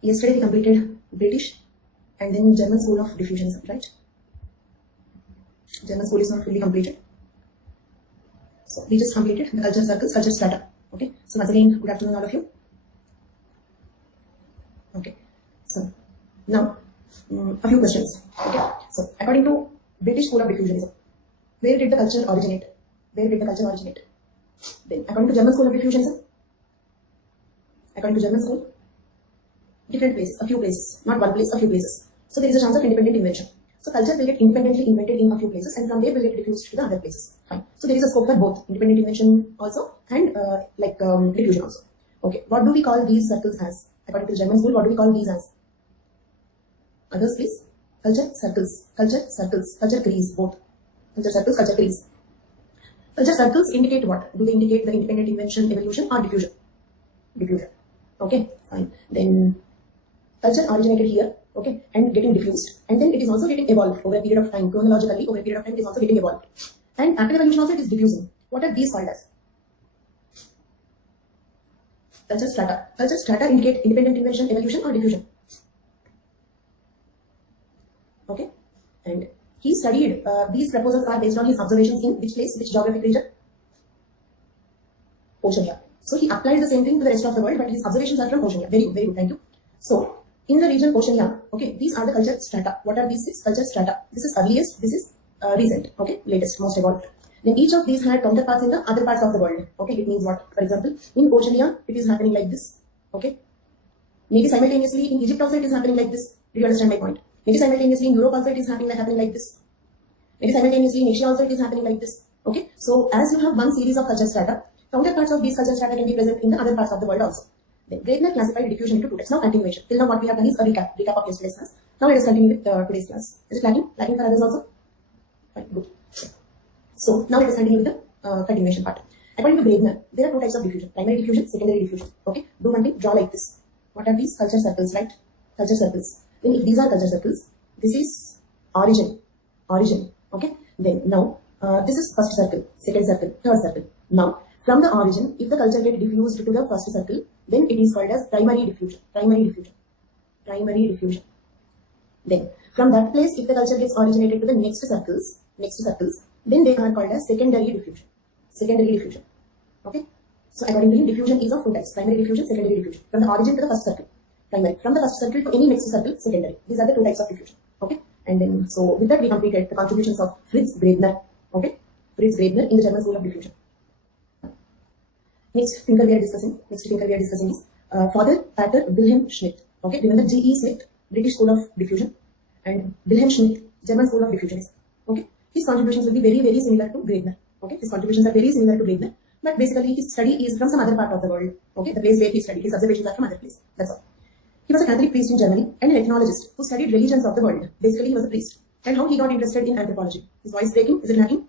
Yesterday we completed British and then German School of Diffusionism, right? German school is not fully completed. So we just completed the culture circles, culture strata. Okay. So once again, good afternoon all of you. Okay. So now a few questions. Okay. So according to British School of Diffusionism, where did the culture originate? Where did the culture originate? Then according to German School of Diffusionism, according to German School, different places, a few places, not one place, a few places. So there is a chance of independent invention. So culture will get independently invented in a few places and from there will get diffused to the other places. Fine. So there is a scope for both independent invention also and diffusion also. Okay. What do we call these circles as? According to the German School, what do we call these as? Others please? Culture circles, culture crease, both. Culture circles, culture crease. Culture circles indicate what? Do they indicate the independent invention, evolution or diffusion? Diffusion. Okay, fine. Then culture originated here, okay, and getting diffused. And then it is also getting evolved over a period of time. Chronologically, over a period of time, it is also getting evolved. And after evolution also it is diffusing. What are these called as? Culture strata. Culture strata indicate independent invention, evolution or diffusion. Okay. And he studied, these proposals are based on his observations in which place, which geographic region? Oceania. So he applied the same thing to the rest of the world, but his observations are from Oceania. Very good, very good, thank you. So in the region Oceania, okay, these are the culture strata. What are these six culture strata? This is earliest, this is recent, okay, latest, most evolved. Then each of these had counterparts in the other parts of the world. Okay, it means what? For example, in Oceania, it is happening like this. Okay. Maybe simultaneously in Egypt also it is happening like this. Do you understand my point? Maybe simultaneously in Europe also it is happening like this. Maybe simultaneously in Asia also it is happening like this. Okay. So as you have one series of culture strata, counterparts of these culture strata can be present in the other parts of the world also. Then Graeber classified diffusion into two types. Now continuation. Till now what we have done is a recap of yesterday's class. Now let us continue with today's class. Is it lagging? Lagging for others also? Fine, good. So now let us continue with the continuation part. According to Graeber, there are two types of diffusion: primary diffusion, secondary diffusion. Okay. Do one thing. Draw like this. What are these? Culture circles, right? Culture circles. Then if these are culture circles, this is origin. Okay. Then now this is first circle, second circle, third circle. Now from the origin, if the culture gets diffused to the first circle, then it is called as primary diffusion. Then from that place, if the culture gets originated to the next circles, then they are called as secondary diffusion. Okay. So according to him, diffusion is of two types: primary diffusion, secondary diffusion. From the origin to the first circle, primary. From the first circle to any next circle, secondary. These are the two types of diffusion. Okay. And then so with that we completed the contributions of Fritz Graeber. Okay. Fritz Graeber in the German School of Diffusion. Next thinker we are discussing is Father Pater Wilhelm Schmidt. Okay, remember G.E. Smith, British School of Diffusion, and Wilhelm Schmidt, German School of Diffusionism. Okay, his contributions will be very, very similar to Graeber. Okay, his contributions are very similar to Graeber, but basically his study is from some other part of the world. Okay, the place where he studied, his observations are from other place. That's all. He was a Catholic priest in Germany and an ethnologist who studied religions of the world. Basically, he was a priest. And how he got interested in anthropology. His voice breaking? Is it lagging?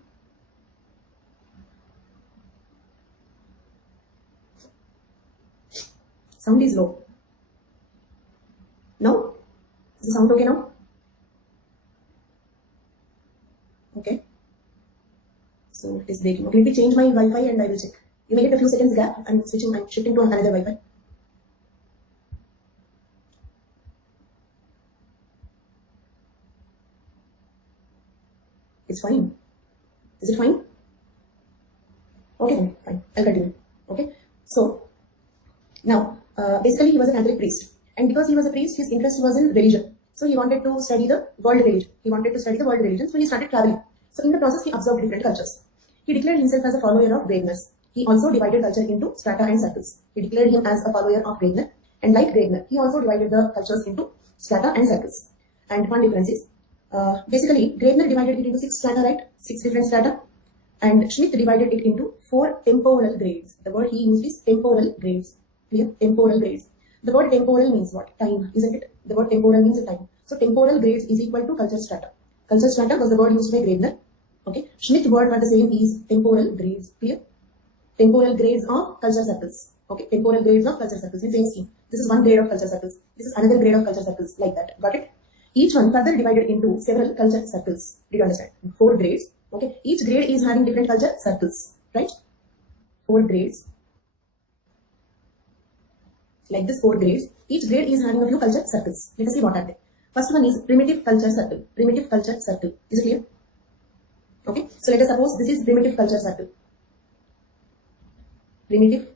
Sound is low. No? Is the sound okay now? Okay. So it is breaking. Okay, let me change my Wi-Fi and I will check. You may get a few seconds gap. I'm shifting to another Wi-Fi. It's fine. Is it fine? Okay, fine. I'll continue. Okay. So now, basically he was a Catholic priest, and because he was a priest, his interest was in religion. So he wanted to study the world religion. So he started traveling. So in the process, he observed different cultures. He declared himself as a follower of Graeber. He also divided culture into strata and circles. He declared him as a follower of Graeber, and like Graeber, he also divided the cultures into strata and circles. And one difference is, basically, Graeber divided it into 6 strata, right? 6 different strata. And Schmidt divided it into 4 temporal grades. The word he used is temporal grades. Clear? Temporal grades. The word temporal means what? Time, isn't it? The word temporal means time. So temporal grades is equal to culture strata. Culture strata was the word used by Graeber. Okay. Schmidt word for the same is temporal grades. Clear? Temporal grades of culture circles. Okay. Temporal grades of culture circles in the same scheme. This is one grade of culture circles. This is another grade of culture circles, like that. Got it? Each one further divided into several culture circles. Did you understand? 4 grades. Okay. Each grade is having different culture circles. Right? 4 grades. like this 4 grades. Each grade is having a few culture circles. Let us see what are they. First one is primitive culture circle. Primitive culture circle. Is it clear? Okay. So let us suppose this is primitive culture circle. Primitive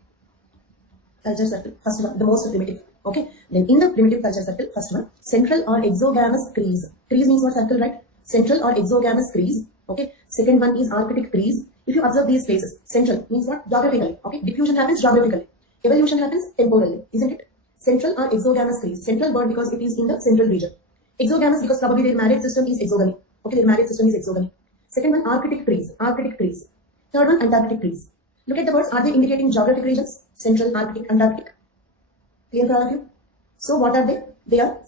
culture circle. First one, the most primitive. Okay. Then in the primitive culture circle, first one, central or exogamous crease. Crease means what? Circle, right? Central or exogamous crease. Okay. Second one is arctic crease. If you observe these places, central means what? Geographically. Okay. Diffusion happens geographically. Evolution happens temporally, isn't it? Central or exogamous crease. Central word because it is in the central region. Exogamous because probably their marriage system is exogamy. Okay, their marriage system is exogamy. Second one, arctic crease. Arctic crease. Third one, Antarctic crease. Look at the words. Are they indicating geographic regions? Central, Arctic, Antarctic. Clear for all of you? So what are they? They are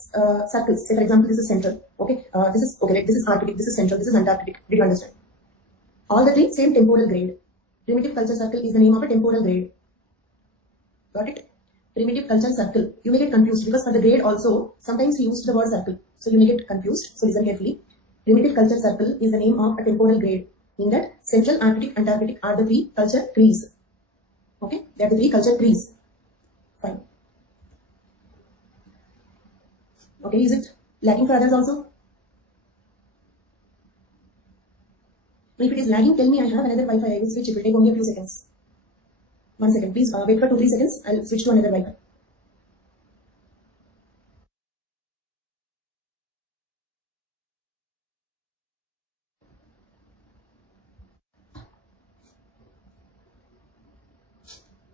circles. Say for example, this is central. Okay, this is okay. This is Arctic. This is central. This is Antarctic. Did you understand? All the three same temporal grade. Primitive culture circle is the name of a temporal grade. Got it? Primitive culture circle. You may get confused because for the grade also sometimes we used the word circle. So you may get confused. So listen carefully. Primitive culture circle is the name of a temporal grade. In that central, Arctic, Antarctic are the 3 culture crease. Okay, they are the 3 culture crease. Fine. Okay, is it lagging for others also? If it is lagging, tell me. I have another Wi-Fi. I will switch. It will take only a few seconds. 1 second, please. Wait for 2-3 seconds. I'll switch to another Wi-Fi.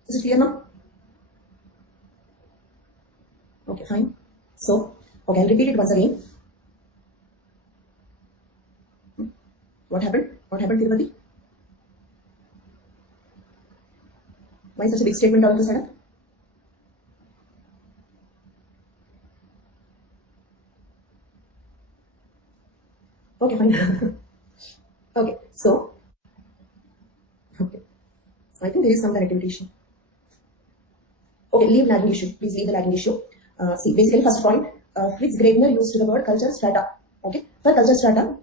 Is it clear now? Okay, fine. So, okay, I'll repeat it once again. What happened? What happened, Tirupati? Why such a big statement all of a sudden? Okay, fine. Okay, so I think there is some connectivity issue. Okay, leave lagging issue. Please leave the lagging issue. See, basically, first point, Fritz Gradner used the word culture strata. Okay, for culture strata.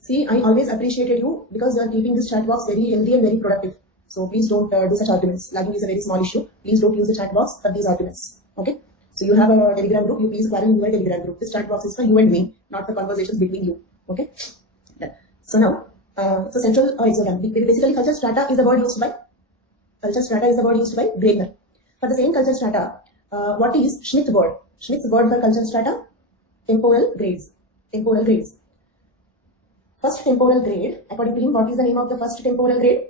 See, I always appreciated you because you are keeping this chat box very healthy and very productive. So please don't do such arguments. Lagging is a very small issue. Please don't use the chat box for these arguments. Okay. So you have a Telegram group. You please quarrel in your Telegram group. This chat box is for you and me, not for conversations between you. Okay. Done. So now, so central or exogamous. Basically, culture strata is the word used by Gradner. For the same culture strata, what is Schmidt word? Schmidt's word for culture strata? Temporal grades. Temporal grades. First temporal grade, according to him, what is the name of the first temporal grade?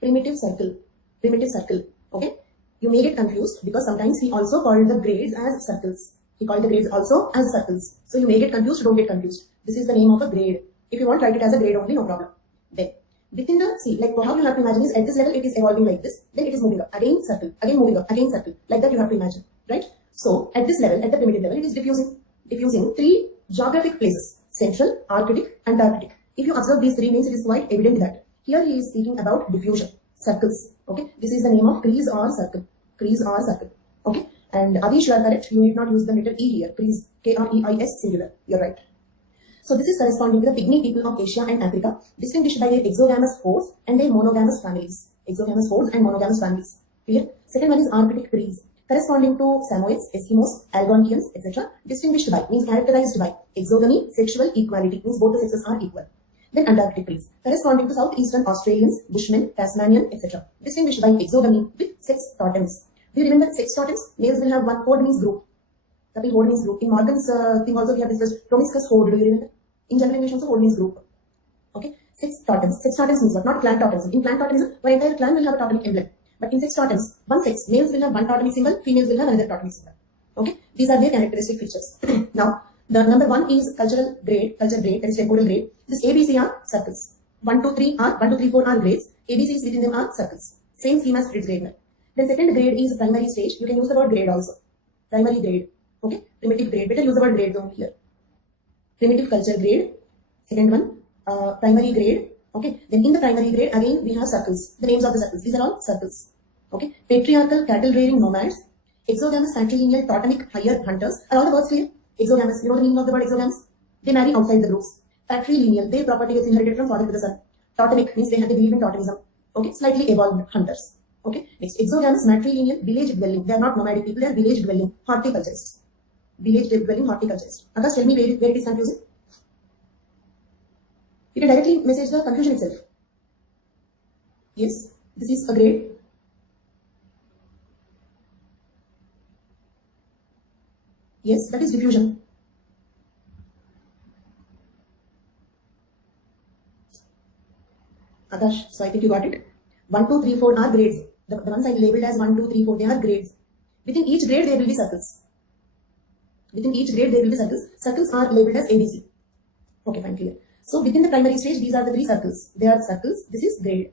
Primitive circle. Primitive circle. Okay. You may get confused because sometimes he also called the grades as circles. He called the grades also as circles. So you may get confused, don't get confused. This is the name of a grade. If you want, write it as a grade only, no problem. Then, within the, see, like how you have to imagine is at this level it is evolving like this, then it is moving up, again circle, again moving up, again circle. Like that you have to imagine, right? So at this level, at the primitive level, it is diffusing 3 geographic places: central, Arctic, Antarctic. If you observe these 3 names, it is quite evident that here he is speaking about diffusion, circles. Okay, this is the name of crease or circle. Crease or circle. Okay, and Adish, you are correct. You need not use the letter E here. Crease, K-R-E-I-S, singular. You're right. So this is corresponding to the pygmy people of Asia and Africa, distinguished by their exogamous hordes and their monogamous families. Exogamous hordes and monogamous families. Clear? Second one is Arctic crease, corresponding to Samoyeds, Eskimos, Algonquians, etc. Distinguished by, means characterized by exogamy, sexual equality, means both the sexes are equal. Then Antarctic crease, corresponding to southeastern Australians, Bushmen, Tasmanian, etc. Distinguished by exogamy with sex totems. Do you remember sex totems? Males will have one horde means group. Couple horde means group. In Morgan's thing also we have discussed promiscuous horde. Do you remember? In general English also horde means group. Okay. Sex totems. Sex totems means what? Not clan totemism. In clan totemism, one entire clan will have a totemic emblem. But in sex totems, one sex, males will have one totemic symbol, females will have another totemic symbol. Okay. These are their characteristic features. Now, the number 1 is culture grade, that is temporal grade. This ABC are circles. 1, 2, 3 are 1, 2, 3, 4 are grades. ABCs within them are circles. Same scheme as Fritz Gradner. Then second grade is primary stage. You can use the word grade also. Primary grade. Okay. Primitive grade. Better use the word grade only here. Primitive culture grade. Second one, primary grade. Okay. Then in the primary grade, again we have circles. The names of the circles. These are all circles. Okay. Patriarchal cattle rearing nomads. Exogamous patrilineal totemic higher hunters. Are all the words clear? Exogamous. You know the meaning of the word exogamous? They marry outside the groups. Patrilineal. Their property gets inherited from father to the son. Totemic means they believe in totemism. Okay, slightly evolved hunters. Okay, next, exogamous, matrilineal, village dwelling. They are not nomadic people, they are village dwelling, horticulturists. Village dwelling horticulturist. Akash, tell me where it is confusing. You can directly message the confusion itself. Yes, this is a grade. Yes, that is diffusion. Akash, so I think you got it. 1, 2, 3, 4 are grades. The ones I labeled as 1, 2, 3, 4, they are grades. Within each grade, there will be circles. Within each grade, there will be circles. Circles are labeled as ABC. Okay, fine, clear. So within the primary stage, these are the 3 circles. They are circles. This is grade.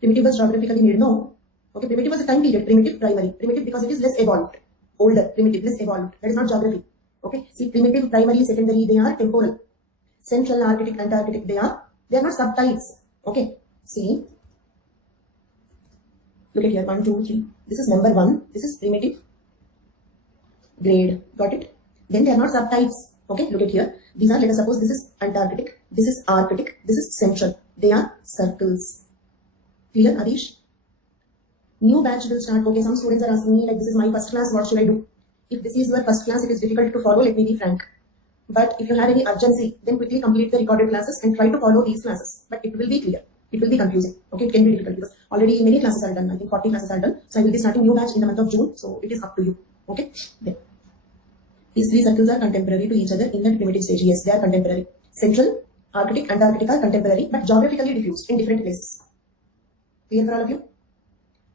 Primitive was geographically made. No. Okay, primitive was a time period. Primitive, primary. Primitive because it is less evolved. Older, primitive, less evolved. That is not geography. Okay. See, primitive, primary, secondary, they are temporal. Central, Arctic, Antarctic, they are not subtypes. Okay. See. Look at here. 1, 2, 3. This is number 1. This is primitive. Grade. Got it? Then they are not subtypes. Okay. Look at here. These are, let us suppose this is Antarctic. This is Arctic. This is Central. They are circles. Clear, Adish? New batch will start. Okay, some students are asking me like, this is my first class, what should I do? If this is your first class, it is difficult to follow, let me be frank. But if you have any urgency, then quickly complete the recorded classes and try to follow these classes. But it will be clear. It will be confusing. Okay, it can be difficult because already many classes are done. I think 40 classes are done. So I will be starting new batch in the month of June. So it is up to you. Okay. Then these 3 circles are contemporary to each other in the primitive stage. Yes, they are contemporary. Central, Arctic, Antarctic are contemporary, but geographically diffused in different places. Clear for all of you?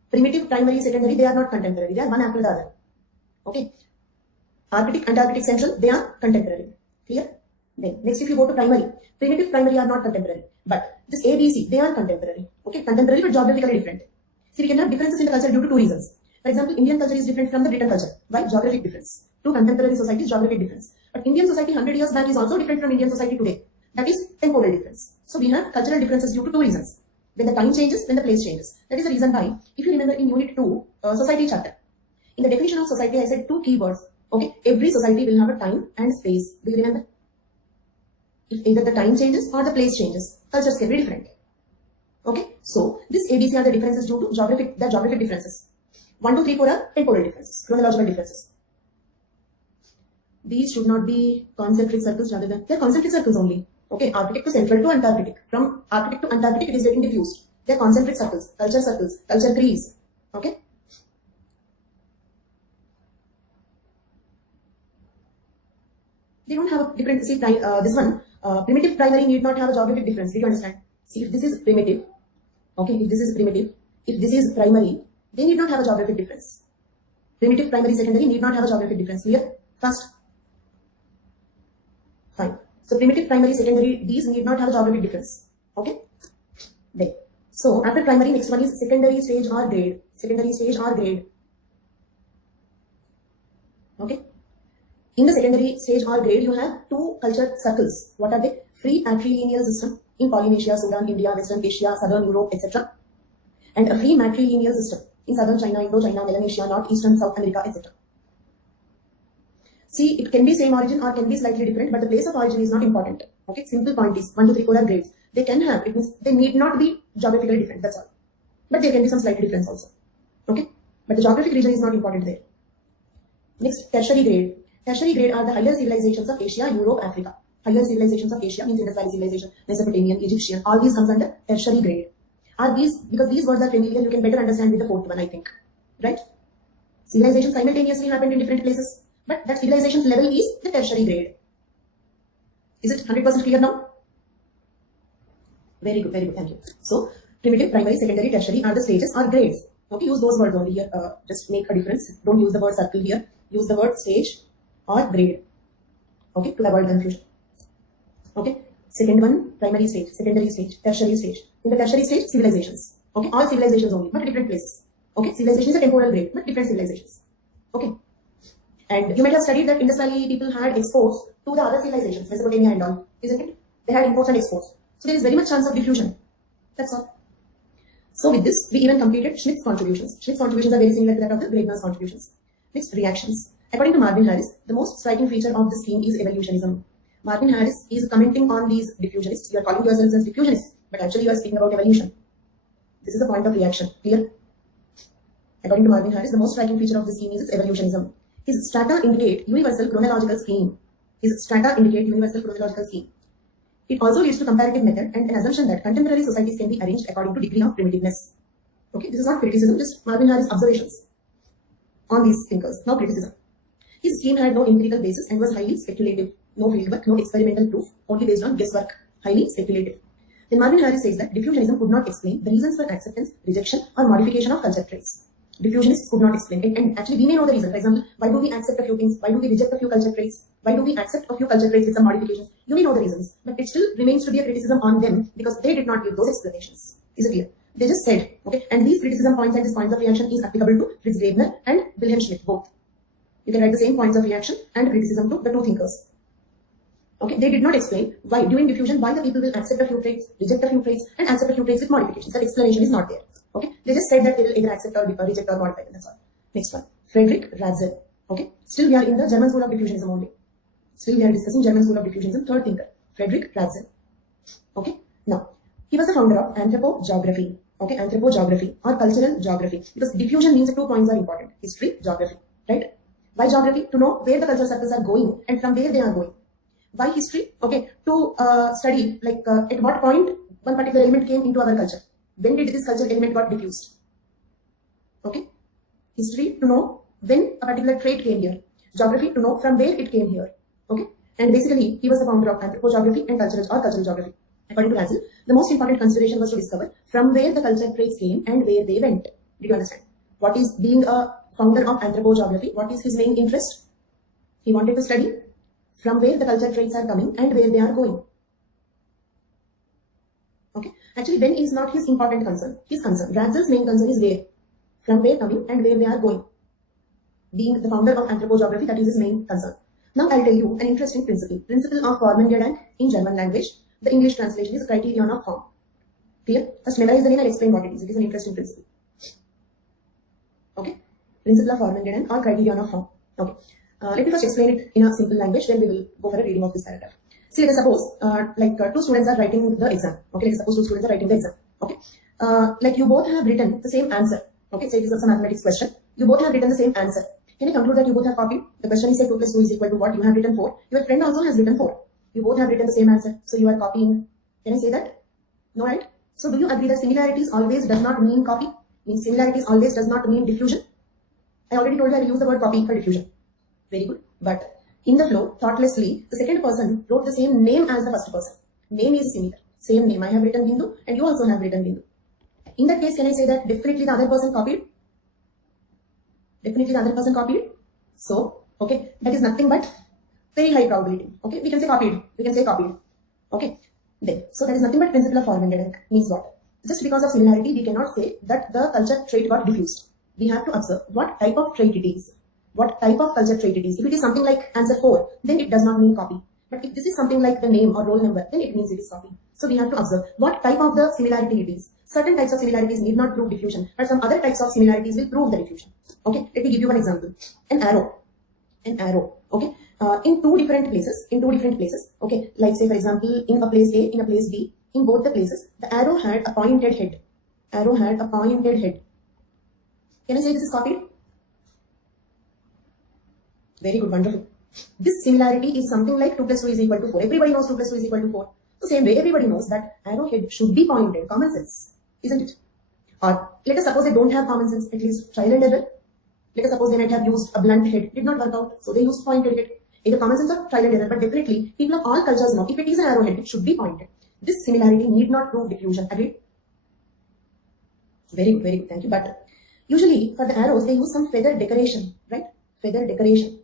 Primitive, primary, secondary, they are not contemporary. They are one after the other. Okay. Arctic, Antarctic, Central, they are contemporary. Clear? Then, next if you go to primary, primitive, primary are not contemporary. But this A, B, C, they are contemporary. Okay. Contemporary but geographically different. See, we can have differences in the culture due to 2 reasons. For example, Indian culture is different from the Britain culture. Why? Geographic difference. To contemporary societies, geographic difference. But Indian society 100 years back is also different from Indian society today. That is temporal difference. So we have cultural differences due to 2 reasons. When the time changes, when the place changes. That is the reason why, if you remember in Unit 2, Society chapter, in the definition of society, I said 2 keywords. Okay, every society will have a time and space. Do you remember? If either the time changes or the place changes, cultures can be different. Okay, so this ABC are the differences due to geographic differences. 1, 2, 3, 4 are temporal differences, chronological differences. These should not be concentric circles rather than, they are concentric circles only. Okay, Arctic to Central to Antarctic. From Arctic to Antarctic, it is getting diffused. They are concentric circles, culture trees. Okay. They don't have a different, see, this one, primitive primary need not have a geographic difference. Did you understand? See, if this is primitive, okay, if this is primitive, if this is primary, they need not have a geographic difference. Primitive, primary, secondary need not have a geographic difference. Clear? First. Fine. So primitive, primary, secondary, these need not have a geographic difference. Okay? Then. So after primary, next one is secondary stage or grade. Secondary stage or grade. Okay? In the secondary stage or grade, you have 2 culture circles. What are they? Free matrilineal system in Polynesia, Sudan, India, Western Asia, Southern Europe, etc. And a free matrilineal system in Southern China, Indo-China, Melanesia, North, Eastern, South America, etc. See, it can be same origin or can be slightly different, but the place of origin is not important. Okay, simple point is 1, 2, 3, 4 are grades. They can have, it means they need not be geographically different, that's all. But there can be some slight difference also. Okay, but the geographic region is not important there. Next, tertiary grade. Tertiary grade are the higher civilizations of Asia, Europe, Africa. Higher civilizations of Asia means Indus Valley civilization, Mesopotamian, Egyptian, all these comes under tertiary grade. Are these, because these words are familiar, you can better understand with the 4th one, I think. Right? Civilizations simultaneously happened in different places. But that civilization's level is the tertiary grade. Is it 100% clear now? Very good, thank you. So, primitive, primary, secondary, tertiary are the stages or grades. Okay, use those words only here. Just make a difference. Don't use the word circle here. Use the word stage or grade. Okay, to avoid confusion. Okay, second one, primary stage, secondary stage, tertiary stage. In the tertiary stage, civilizations. Okay, all civilizations only, but different places. Okay, civilization is a temporal grade, but different civilizations. Okay. And you might have studied that Indus Valley people had exports to the other civilizations, Mesopotamia and all, isn't it? They had imports and exports. So there is very much chance of diffusion. That's all. So with this, we even completed Schmidt's contributions. Schmidt's contributions are very similar to that of the Greatman's contributions. Next, reactions. According to Marvin Harris, the most striking feature of the scheme is evolutionism. Marvin Harris is commenting on these diffusionists. You are calling yourselves as diffusionists, but actually you are speaking about evolution. This is a point of reaction. Clear? According to Marvin Harris, the most striking feature of this scheme is evolutionism. His strata indicate universal chronological scheme. It also leads to comparative method and an assumption that contemporary societies can be arranged according to degree of primitiveness. Okay, this is not criticism, just Marvin Harris' observations on these thinkers. Now criticism. His scheme had no empirical basis and was highly speculative. No fieldwork, no experimental proof, only based on guesswork. Highly speculative. Then Marvin Harris says that diffusionism could not explain the reasons for acceptance, rejection, or modification of culture traits. Diffusionists could not explain it, and actually we may know the reason. For example, why do we accept a few things? Why do we reject a few culture traits? Why do we accept a few culture traits with some modifications? You may know the reasons, but it still remains to be a criticism on them because they did not give those explanations. Is it clear? They just said, okay, and these criticism points and these points of reaction is applicable to Fritz Graebner and Wilhelm Schmidt, both. You can write the same points of reaction and criticism to the two thinkers. Okay, they did not explain why during diffusion, why the people will accept a few traits, reject a few traits, and accept a few traits with modifications. That explanation is not there. Okay, they just said that they will either accept or reject or modify, and that's all. Next one, Friedrich Ratzel. Okay, still we are in the German school of diffusionism only. Still we are discussing German school of diffusionism, third thinker, Friedrich Ratzel. Okay, now he was the founder of anthropogeography. Okay, anthropogeography or cultural geography, because diffusion means 2 points are important: history, geography. Right? Why geography? To know where the cultural circles are going and from where they are going. Why history? Okay, to study like at what point one particular element came into our culture. When did this cultural element got diffused? Okay. History to know when a particular trait came here. Geography to know from where it came here. Okay. And basically, he was the founder of anthropogeography and cultural geography. According to Ratzel, the most important consideration was to discover from where the cultural traits came and where they went. Did you understand? What is being a founder of anthropogeography? What is his main interest? He wanted to study from where the cultural traits are coming and where they are going. Okay. Actually, when is not his important concern. His concern, Ratzel's main concern is where. From where coming and where they are going. Being the founder of anthropogeography, that is his main concern. Now I'll tell you an interesting principle. Principle of Formengedank in German language. The English translation is criterion of form. Clear? First memorize the name and explain what it is. It is an interesting principle. Okay. Principle of Formengedank or criterion of form. Okay. Let me first explain it in a simple language, then we will go for a reading of this paragraph. See, let us suppose, two students are writing the exam. Okay, let us suppose 2 students are writing the exam. Okay, like you both have written the same answer. Okay, say this is a mathematics question. You both have written the same answer. Can you conclude that you both have copied? The question is say 2 plus 2 is equal to what? You have written 4. Your friend also has written 4. You both have written the same answer. So you are copying. Can I say that? No, right? So do you agree that similarities always does not mean copy? Means similarities always does not mean diffusion? I already told you I will use the word copy for diffusion. Very good. But in the flow, thoughtlessly, the second person wrote the same name as the first person. Name is similar. Same name. I have written Bindu and you also have written Bindu. In that case, can I say that definitely the other person copied? Definitely the other person copied. So, okay, that is nothing but very high probability. Okay, we can say copied. We can say copied. Okay, then, so that is nothing but principle of Formengedank. Means what? Just because of similarity, we cannot say that the culture trait got diffused. We have to observe what type of trait it is. What type of culture trait it is. If it is something like answer 4, then it does not mean copy. But if this is something like the name or roll number, then it means it is copy. So we have to observe what type of the similarity it is. Certain types of similarities need not prove diffusion, but some other types of similarities will prove the diffusion. Okay, let me give you one example. An arrow. Okay, in two different places. Okay, like say for example, in a place A, in a place B, in both the places, the arrow had a pointed head. Can I say this is copied? Very good, wonderful. This similarity is something like 2 plus 2 is equal to 4. Everybody knows 2 plus 2 is equal to 4. The same way, everybody knows that arrowhead should be pointed. Common sense, isn't it? Or let us suppose they don't have common sense, at least trial and error. Let us suppose they might have used a blunt head. Did not work out, so they used pointed head. Either common sense or trial and error, but definitely people of all cultures know if it is an arrowhead, it should be pointed. This similarity need not prove diffusion. Agreed? Very good, very good. Thank you. But usually for the arrows, they use some feather decoration, right? Feather decoration.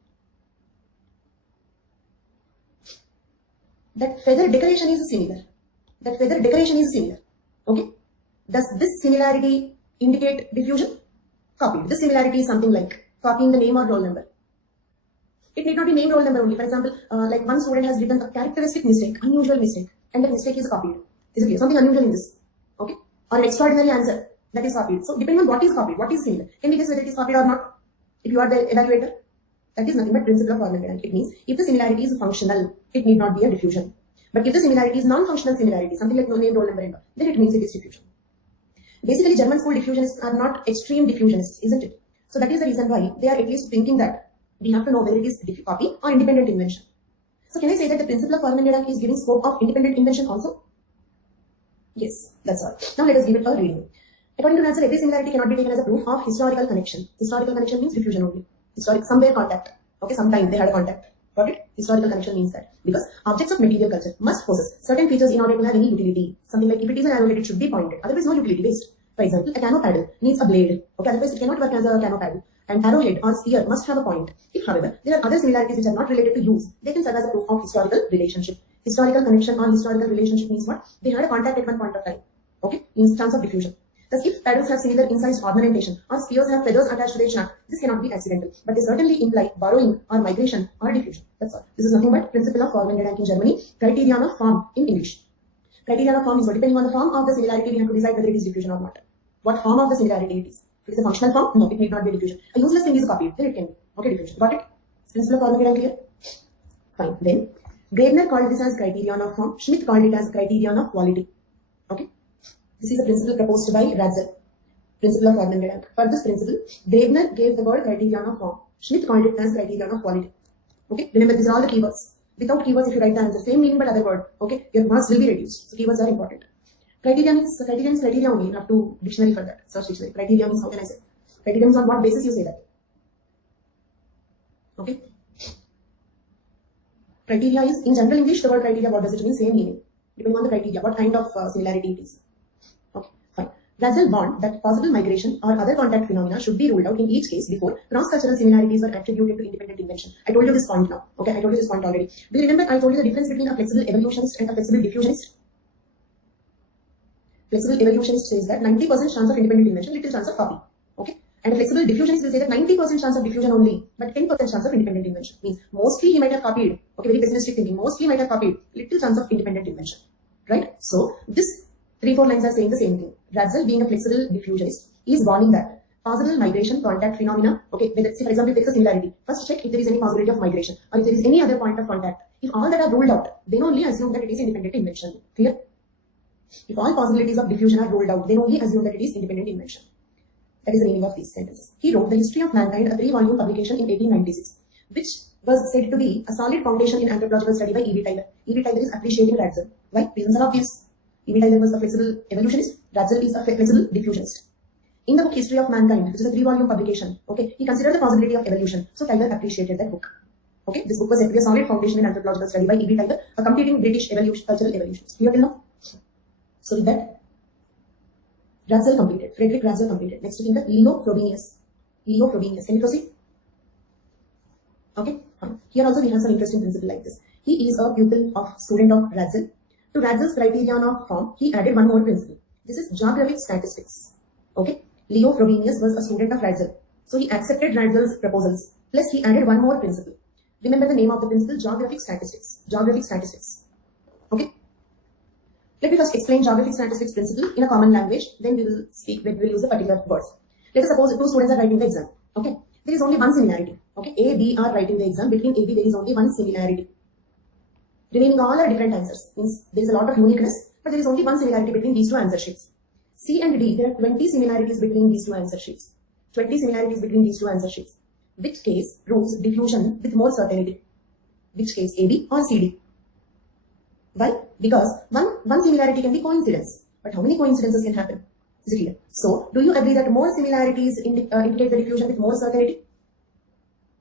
That feather decoration is similar. Okay. Does this similarity indicate diffusion? Copied. This similarity is something like copying the name or roll number. It need not be name, roll number only. For example, like one student has written a characteristic mistake, unusual mistake, and the mistake is copied. Is it clear? Something unusual in this. Okay. Or an extraordinary answer that is copied. So depending on what is copied, what is similar, can we guess whether it is copied or not? If you are the evaluator. That is nothing but principle of Formengedank. It means if the similarity is functional, it need not be a diffusion. But if the similarity is non-functional similarity, something like no name, roll number, then it means it is diffusion. Basically, German school diffusionists are not extreme diffusionists, isn't it? So that is the reason why they are at least thinking that we have to know whether it is copy or independent invention. So can I say that the principle of Forman is giving scope of independent invention also? Yes, that's all. Now let us give it a reading. According to Ratzel, every similarity cannot be taken as a proof of historical connection. Historical connection means diffusion only. Historic, somewhere contact. Okay, sometime they had a contact. Got it? Historical connection means that. Because objects of material culture must possess certain features in order to have any utility. Something like if it is an arrowhead, it should be pointed. Otherwise, no utility based. For example, a cano paddle needs a blade. Okay, otherwise it cannot work as a cano paddle. An arrowhead or spear must have a point. If, however, there are other similarities which are not related to use, they can serve as a proof of historical relationship. Historical connection or historical relationship means what? They had a contact at one point of time. Okay, in terms of diffusion. Thus, if paddles have similar incised ornamentation or spears have feathers attached to their shaft, this cannot be accidental, but they certainly imply borrowing or migration or diffusion. That's all. This is nothing but principle of Forman in Germany, criterion of form in English. Criterion of form is what? Depending on the form of the similarity, we have to decide whether it is diffusion or not. What form of the similarity it is. If it is a functional form, no, it need not be diffusion. A useless thing is copied, then it can be. Okay, diffusion. Got it? Principle of Forman clear? Fine. Then, Grebner called this as criterion of form. Schmidt called it as criterion of quality. Okay. This is a principle proposed by Ratzel. Principle of Forman. For this principle, Grebner gave the word criterion of form. Schmidt called it as criterion of quality. Okay. Remember, these are all the keywords. Without keywords, if you write the answer, same meaning but other word, okay, your marks will be reduced. So keywords are important. Criteria means criteria only. You have to dictionary for that. Search dictionary. Criteria means how can I say? Criteria means on what basis you say that. Okay. Criteria is in general English. The word criteria, what does it mean? Same meaning. Depending on the criteria, what kind of similarity it is. Okay, fine. Ratzel warned that possible migration or other contact phenomena should be ruled out in each case before cross-cultural similarities were attributed to independent invention. I told you this point now. Okay, I told you this point already. Do you remember I told you the difference between a flexible evolutionist and a flexible diffusionist? Flexible evolutionist says that 90% chance of independent invention, little chance of copy. Okay, and a flexible diffusionist will say that 90% chance of diffusion only, but 10% chance of independent invention. Means mostly he might have copied. Okay, very pessimistic thinking. Mostly might have copied. Little chance of independent invention. Right? So this 3-4 lines are saying the same thing. Ratzel, being a flexible diffusionist, is warning that possible migration contact phenomena. Okay, whether, say for example, if there is a similarity, first check if there is any possibility of migration or if there is any other point of contact. If all that are ruled out, then only assume that it is independent invention. Clear? If all possibilities of diffusion are ruled out, then only assume that it is independent invention. That is the meaning of these sentences. He wrote The History of Mankind, a 3-volume publication in 1896, which was said to be a solid foundation in anthropological study by E.B. Tyler. E.B. Tyler is appreciating Ratzel. Why? Reasons are obvious. E.B. Tyler was a flexible evolutionist. Ratzel is a flexible diffusionist. In the book History of Mankind, which is a 3-volume publication, okay, he considered the possibility of evolution. So Tyler appreciated that book. Okay, this book was said to be a solid foundation in anthropological study by E.B. Tyler, a competing British cultural evolutionist. Clear till now? So with that, Ratzel completed. Frederick Ratzel completed. Next we think that Leo Frobenius. Leo Frobenius. Can you proceed? Okay, fine. Here also we have some interesting principle like this. He is a pupil of student of Ratzel. To Ratzel's criterion of form, he added one more principle. This is geographic statistics. Okay, Leo Frobenius was a student of Ratzel. So he accepted Ratzel's proposals. Plus he added one more principle. Remember the name of the principle, geographic statistics. Geographic statistics. Okay. Let me first explain geographic statistics principle in a common language. Then we will use the particular words. Let us suppose 2 students are writing the exam. Okay. There is only one similarity. Okay. A, B are writing the exam. Between A, B there is only one similarity. Remaining all are different answers. Means there is a lot of uniqueness, but there is only one similarity between these 2 answer sheets. C and D, there are 20 similarities between these 2 answer sheets. 20 similarities between these 2 answer sheets. Which case proves diffusion with more certainty? Which case, AB or CD? Why? Because one similarity can be coincidence. But how many coincidences can happen? Is it clear? So, do you agree that more similarities indicate the diffusion with more certainty?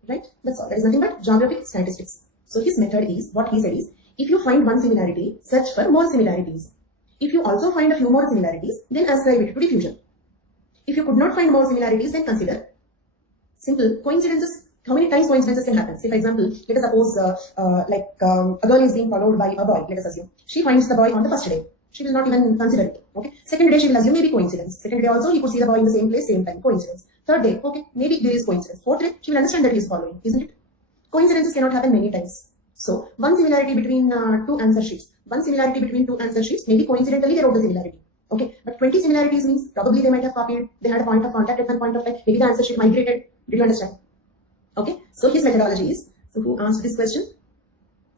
Right? That's all. That is nothing but geographic statistics. So, his method is, what he said is, if you find one similarity, search for more similarities. If you also find a few more similarities, then ascribe it to diffusion. If you could not find more similarities, then consider simple coincidences. How many times coincidences can happen? Say for example, let us suppose a girl is being followed by a boy, let us assume. She finds the boy on the first day. She will not even consider it. Okay. Second day she will assume maybe coincidence. Second day also he could see the boy in the same place, same time. Coincidence. Third day, okay, maybe there is coincidence. Fourth day, she will understand that he is following, isn't it? Coincidences cannot happen many times. So one similarity between 2 answer sheets. One similarity between 2 answer sheets, maybe coincidentally they wrote the similarity. Okay. But 20 similarities means probably they might have copied, they had a point of contact at one point of time, maybe the answer sheet migrated. Did you understand? Okay, so his methodology is, so who asked this question?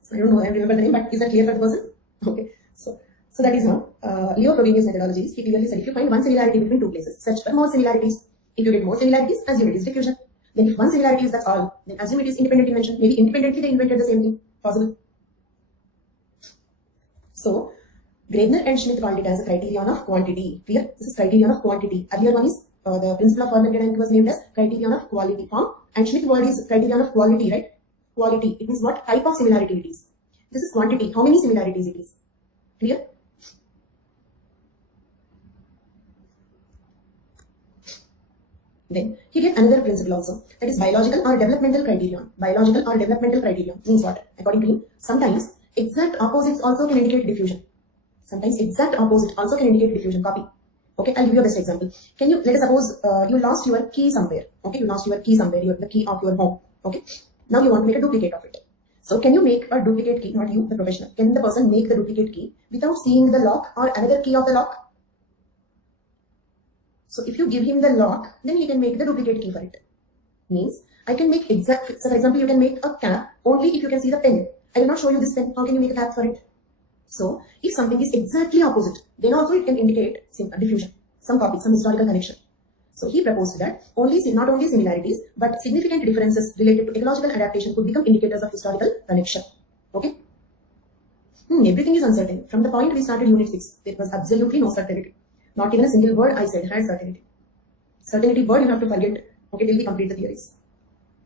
So I don't know, I remember the name, but is that clear for the person? Okay, so So that is how Leo Frobenius methodologies, he clearly said if you find one similarity between two places, search for more similarities. If you get more similarities, assume it is diffusion. Then if one similarity is that's all, then assume it is independent invention. Maybe independently they invented the same thing. Possible. So Graebner and Schmidt called it as a criterion of quantity. Clear? This is criterion of quantity. Earlier one is the principle of form and dynamic was named as criterion of quality form, and Schmidt word is criterion of quality, right? Quality. It means what type of similarity it is. This is quantity. How many similarities it is. Clear? Then he gave another principle also, that is biological or developmental criterion. Biological or developmental criterion means what? According to him, sometimes exact opposites also can indicate diffusion. Sometimes exact opposite also can indicate diffusion. Copy. Okay, I'll give you a best example. Can you, let us suppose you lost your key somewhere. Okay, you lost your key somewhere, the key of your home. Okay, now you want to make a duplicate of it. So can you make a duplicate key, not you, the professional. Can the person make the duplicate key without seeing the lock or another key of the lock? So if you give him the lock, then he can make the duplicate key for it. Means I can make exact, so for example, you can make a cap only if you can see the pen. I will not show you this pen. How can you make a cap for it? So if something is exactly opposite, then also it can indicate diffusion, some copy, some historical connection. So he proposed that not only similarities, but significant differences related to ecological adaptation could become indicators of historical connection. Okay? Everything is uncertain. From the point we started Unit 6, there was absolutely no certainty. Not even a single word I said had certainty. Certainty word you have to forget, okay, till we complete the theories.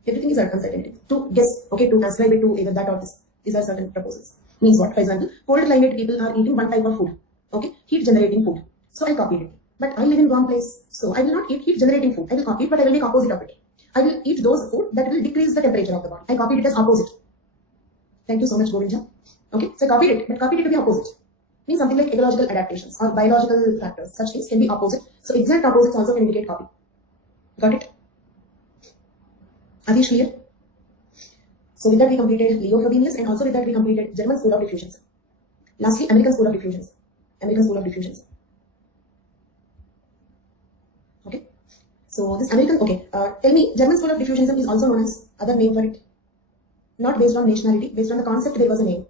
Everything is uncertainty. To guess, okay, to ascribe it to either that or this. These are certain proposals. Means what? For example, cold climate people are eating one type of food. Okay, heat generating food. So I copied it. But I live in warm place, so I will not eat heat generating food. I will copy it, but I will make opposite of it. I will eat those food that will decrease the temperature of the body. I copied it as opposite. Thank you so much, Govinda. Okay, so I copied it, but copied it to be opposite. Means something like ecological adaptations or biological factors. Such things can be opposite. So exact opposites also can indicate copy. Got it? Are these clear? So with that we completed Leo Frobenius, and also with that we completed German School of Diffusions. Lastly, American School of Diffusions. American School of Diffusions. Okay. So this American, okay. Tell me, German School of Diffusionism is also known as other name for it. Not based on nationality, based on the concept there was a name.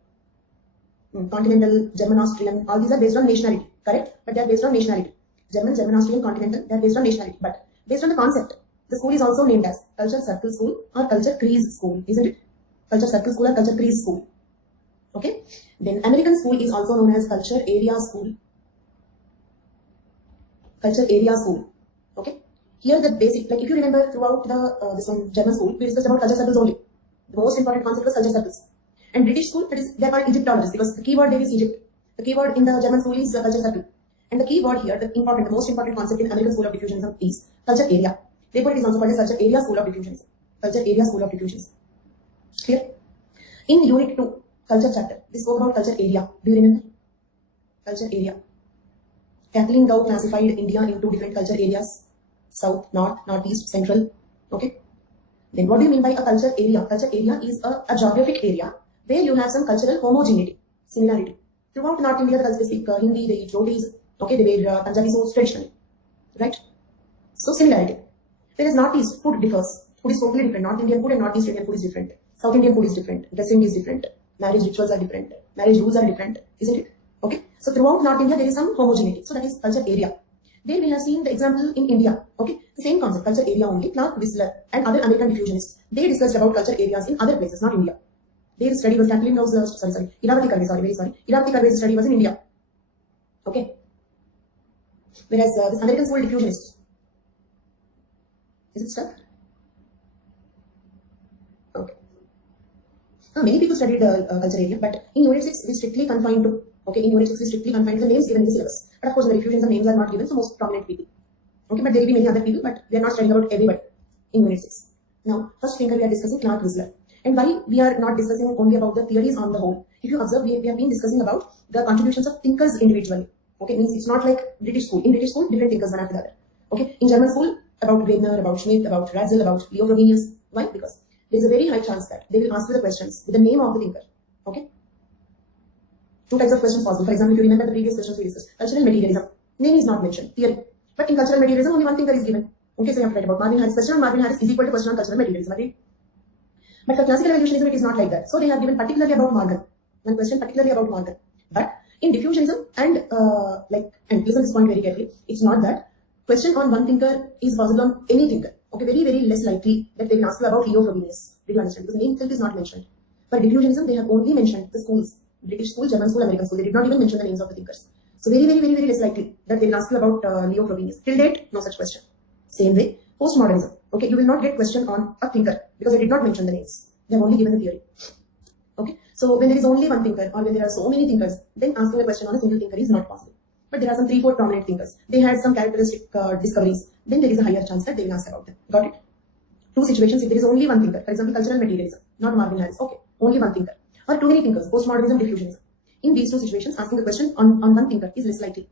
Continental, German, Austrian, all these are based on nationality, correct? But they are based on nationality. German, Austrian, Continental, they are based on nationality. But based on the concept, the school is also named as Culture Circle School or Culture Crease School, isn't it? Culture Circle School or Culture Crease School. Okay. Then American School is also known as Culture Area School. Culture Area School. Okay. Here the basic, like if you remember throughout the this one German school, we discussed about culture circles only. The most important concept was culture circles. And British school, that is, they are called Egyptologists because the keyword there is Egypt. The keyword in the German school is culture circle. And the keyword here, the most important concept in American School of Diffusionism is culture area. Therefore, it is also called as Culture Area School of Diffusionism. Culture Area School of Diffusionism. Clear? In Unit 2, Culture chapter, we spoke about culture area. Do you remember? Culture area. Kathleen Dow classified India into different culture areas. South, North, Northeast, Central. Okay. Then what do you mean by a culture area? Culture area is a geographic area where you have some cultural homogeneity, similarity. Throughout North India, the culture speak Hindi, they eat rotis, okay, they wear Punjabi suits traditionally, right? So similarity. Whereas Northeast, food differs. Food is totally different. North Indian food and Northeast Indian food is different. South Indian food is different. Dressing is different. Marriage rituals are different. Marriage rules are different, isn't it? Okay. So throughout North India, there is some homogeneity. So that is culture area. There we have seen the example in India. Okay, the same concept, culture area only. Clark Whistler and other American diffusionists, they discussed about culture areas in other places, not India. Their study was Kathleen Dow's, Iravati Karve's study was in India. Okay. Whereas this American School diffusionists, is it stuck? Okay. Many people studied culture area, but in Unit 6 we strictly confined to, okay, in Unit 6 we strictly confined to the names given in the syllabus. But of course the diffusionism names are not given, so most prominent people. Okay, but there will be many other people, but we are not studying about everybody in Unit 6. Now, first thinker we are discussing Clark Whistler. And why we are not discussing only about the theories on the whole. If you observe, we have been discussing about the contributions of thinkers individually. Okay, means it's not like British school. In British school, different thinkers one after the other. Okay, in German school, about Graebner, about Schmidt, about Ratzel, about Leo Frobenius. Why? Because there is a very high chance that they will ask you the questions with the name of the thinker. Okay. Two types of questions possible. For example, if you remember the previous questions we discussed, cultural materialism. Name is not mentioned, theory. But in cultural materialism, only one thinker is given. Okay, so you have to write about Marvin Harris. Question on Marvin Harris is equal to question on cultural materialism. Agree? But for classical evolutionism, it is not like that. So they have given particularly about Morgan. One question particularly about Morgan. But In diffusionism and listen this point very carefully, it's not that question on one thinker is possible on any thinker. Okay, very, very less likely that they will ask you about Leo Frobenius. Did you understand? Because the name itself is not mentioned. For diffusionism, they have only mentioned the schools, British school, German school, American school. They did not even mention the names of the thinkers. So very, very, very, very less likely that they will ask you about Leo Frobenius. Till date, no such question. Same way, postmodernism. Okay, you will not get question on a thinker because they did not mention the names. They have only given the theory. Okay, so when there is only one thinker or when there are so many thinkers, then asking a question on a single thinker is not possible. But there are some 3-4 prominent thinkers. They had some characteristic discoveries. Then there is a higher chance that they will ask about them. Got it? Two situations, if there is only one thinker, for example, cultural materialism, not Marvin Harris, okay, only one thinker. Or too many thinkers, postmodernism, diffusionism. In these two situations, asking a question on one thinker is less likely.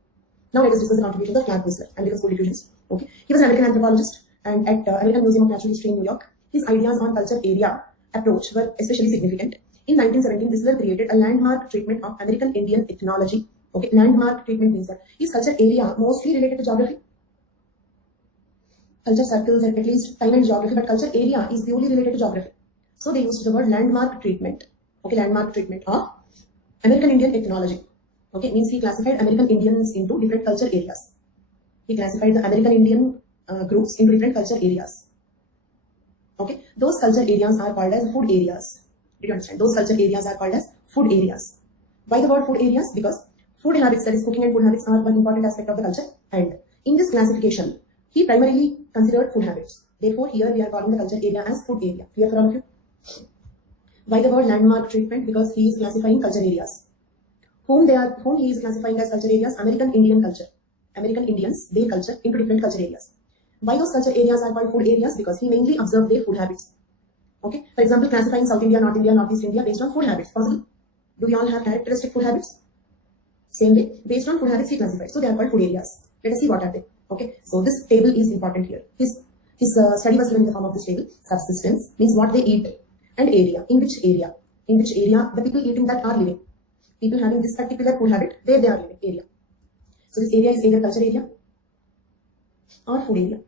Now let us discuss the contributions of Clark Whistler, American school diffusionist. Okay, he was an American anthropologist and at American Museum of Natural History in New York, his ideas on culture area approach were especially significant. In 1917, Whistler created a landmark treatment of American Indian ethnology. Okay, landmark treatment means that is culture area mostly related to geography. Culture circles at least time and geography, but culture area is purely related to geography. So they used the word landmark treatment. Okay, landmark treatment of American Indian ethnology. Okay, means he classified American Indians into different culture areas. He classified the American Indian groups into different culture areas. Okay, those culture areas are called as food areas. Did you understand? Those culture areas are called as food areas. Why the word food areas? Because food habits, that is cooking and food habits, are one important aspect of the culture. And in this classification, he primarily considered food habits. Therefore, here we are calling the culture area as food area. Clear for all of you? Why the word landmark treatment? Because he is classifying culture areas. Whom he is classifying as culture areas? American Indian culture. American Indians, their culture into different culture areas. Why those culture areas are called food areas? Because he mainly observed their food habits. Okay, for example, classifying South India, North India, Northeast India based on food habits. Possible? Do we all have characteristic food habits? Same way, based on food habits he classified. So they are called food areas. Let us see what are they. Okay, so this table is important here. His study was given in the form of this table. Subsistence means what they eat, and area. In which area? In which area the people eating that are living. People having this particular food habit, where they are living, area. So this area is either culture area or food area.